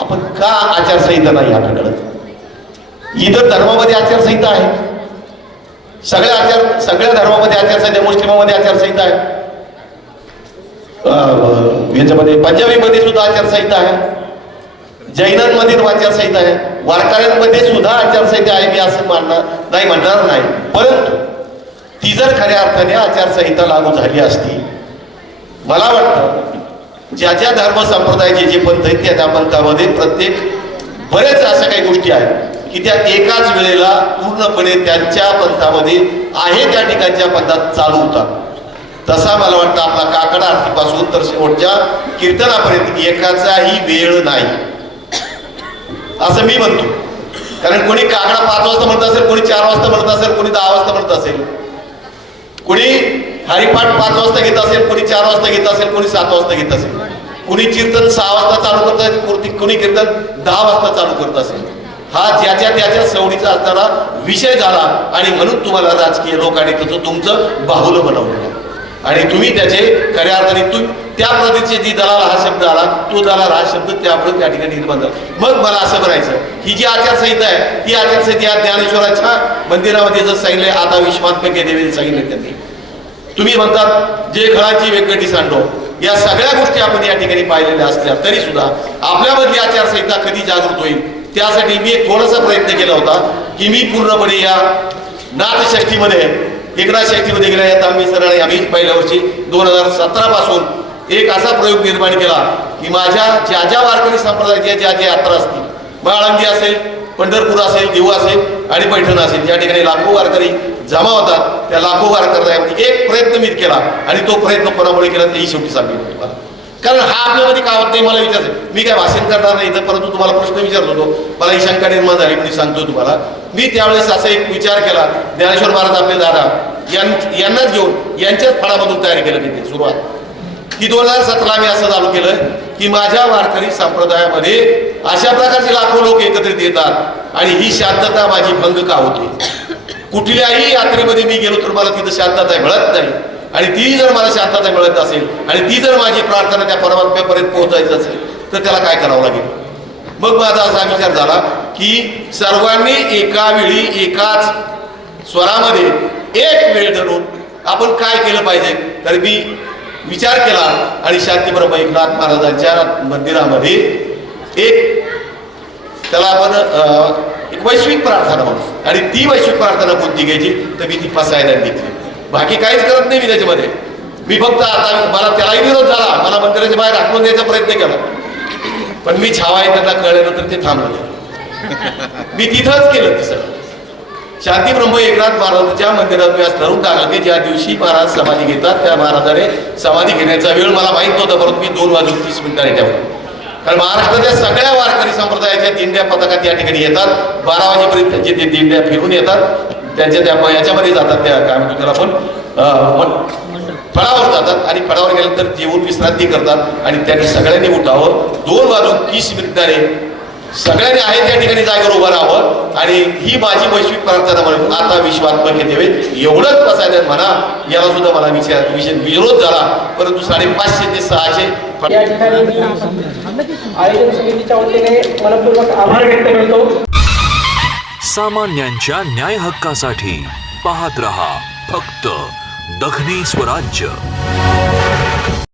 आपण का आचारसंहिता नाही आपल्याकडं? इतर धर्मामध्ये आचारसंहिता आहे, सगळ्या धर्मामध्ये आचारसंहिता, मुस्लिमांमध्ये आचारसंहिता आहे, याच्यामध्ये पंजाबीमध्ये सुद्धा आचारसंहिता आहे, जैनांमध्ये आचारसंहिता आहे, वारकऱ्यांमध्ये सुद्धा आचारसंहिता आहे. मी असं म्हणणार नाही, परंतु ती जर खऱ्या अर्थाने आचारसंहिता लागू झाली असती, मला वाटतं ज्या ज्या धर्म संप्रदायाचे जे पंथ आहेत त्या पंथामध्ये प्रत्येक बरेच अशा काही गोष्टी आहेत की त्या एकाच वेळेला पूर्णपणे त्यांच्या पंथामध्ये आहे त्या ठिकाणच्या पंथात चालू होतात. तसा मला वाटतं आपला काकडा आरतीपासून तर शेवटच्या कीर्तनापर्यंत एकाचाही वेळ नाही असं मी म्हणतो. कारण कोणी काकडा 5 वाजता म्हणत असेल, कोणी 4 वाजता म्हणत असेल, कोणी 10 वाजता म्हणत असेल, कोणी हरिपाठ 5 वाजता घेत असेल, कोणी 4 वाजता घेत असेल, कोणी 7 वाजता घेत असेल, कोणी कीर्तन 6 वाजता चालू करत असेल, कोणी कीर्तन 10 वाजता चालू करत असेल. हा ज्याच्या त्याच्या सवडीचा असणारा विषय झाला आणि म्हणून तुम्हाला राजकीय लोकांनी त्याचं तुमचं बाहुलं बनवलं आणि तुम्ही त्याचे खऱ्या अर्थाने त्या प्रतिनिधी दलाल हा शब्द आला, तो दलाल हा शब्द त्यामुळे त्या ठिकाणी निर्माण झाला. मग मला असं म्हणायचं, ही जी आचारसंहिता आहे ती आचारसंहिता या ज्ञानेश्वराच्या मंदिरामध्ये जर सांगितलंय, आता विश्वात्मक देवी सांगितलं त्यांनी. तुम्ही म्हणतात जे घराची वेगळी सांडो, या सगळ्या गोष्टी आपण या ठिकाणी पाहिलेल्या असल्या तरी सुद्धा आपल्यामधली आचारसंहिता कधी जागृत होईल त्यासाठी मी एक थोडासा प्रयत्न केला होता की मी पूर्णपणे या नाथषष्ठीमध्ये एकनाथ षष्ठीमध्ये गेल्या या तांबी सरळे आम्ही पहिल्या वर्षी 2017 पासून एक असा प्रयोग निर्माण केला की माझ्या ज्या वारकरी संप्रदायाच्या ज्या यात्रा असतील, बाळंगी असेल, पंढरपूर असेल, देऊ असेल आणि पैठण असेल, या ठिकाणी लाखो वारकरी जमा होतात. त्या लाखो वारकऱ्यांमध्ये एक प्रयत्न मी केला आणि तो प्रयत्न कोणामुळे केला तेही शेवटी सांगितलं तुम्हाला. कारण हा आपल्यामध्ये काय होत नाही मला विचारायचं, मी काय भाषण करणार नाही तर, परंतु तुम्हाला प्रश्न विचारत होतो, मला ही शंका निर्माण झाली म्हणून सांगतो तुम्हाला. मी त्यावेळेस असा एक विचार केला, ज्ञानेश्वर महाराज आपले दादा यांनाच घेऊन यांच्याच फळामधून तयार केलं तिथे सुरुवात की 2017 मी असं चालू केलं की माझ्या वारकरी संप्रदायामध्ये अशा प्रकारचे लाखो लोक एकत्रित येतात आणि ही शांतता माझी भंग का होते. कुठल्याही यात्रेमध्ये मी गेलो तर मला तिथं शांतता मिळत नाही आणि ती जर मला शांतता मिळत असेल आणि ती जर माझी प्रार्थना त्या परमात्म्यापर्यंत पोहोचायचं असेल तर त्याला काय करावं लागेल. मग माझा असा विचार झाला की सर्वांनी एका वेळी एकाच स्वरामध्ये एक वेळ धरून आपण काय केलं पाहिजे. तर मी विचार केला आणि शांतीब्रह्म एकनाथ महाराजांच्या मंदिरामध्ये एक त्याला आपण एक वैश्विक प्रार्थना म्हणतो आणि ती वैश्विक प्रार्थना कोणती घ्यायची तर मी ती पसायदान घेतली. बाकी काहीच करत नाही मी त्याच्यामध्ये. मी फक्त आता मला त्यालाही विरोध झाला, मला मंदिराच्या बाहेर हाकलून द्यायचा प्रयत्न केला, पण मी छावा आहे त्यांना कळल्यानंतर ते थांबलं. मी तिथंच केलं. तिसरं शांतीब्रह्म एकनाथ महाराजांच्या मंदिरात मी असं ठरवून टाकलं की ज्या दिवशी महाराज समाधी घेतात त्या महाराजाने समाधी घेण्याचा वेळ मला माहीत नव्हता, परंतु मी 2:30 ठेवला. कारण महाराष्ट्राच्या सगळ्या वारकरी संप्रदायाच्या दिंड्या पथकात या ठिकाणी येतात. 12 वाजेपर्यंत त्यांचे ते दिंड्या फिरून येतात, त्यांच्या त्या याच्यामध्ये जातात, त्या काय म्हणतो त्याला आपण फळावर जातात आणि फळावर गेल्यानंतर जेवून विश्रांती करतात आणि त्यांनी सगळ्यांनी उठावं. 2:30 सगळ्यांनी आहे त्या ठिकाणी जागेवर उभं राहावं आणि ही माझी वैश्विक प्रार्थना म्हणून आता विश्वात्मक देवे एवढंच बसायचं म्हणा. याला सुद्धा मला विरोध झाला, परंतु 550 ते 600 या ठिकाणी मी आयोजन समितीच्या वतीने मनपूर्वक आभार व्यक्त करतो. सामान्यांच्या न्याय हक्कासाठी पाहत रहा फक्त दखनी स्वराज्य.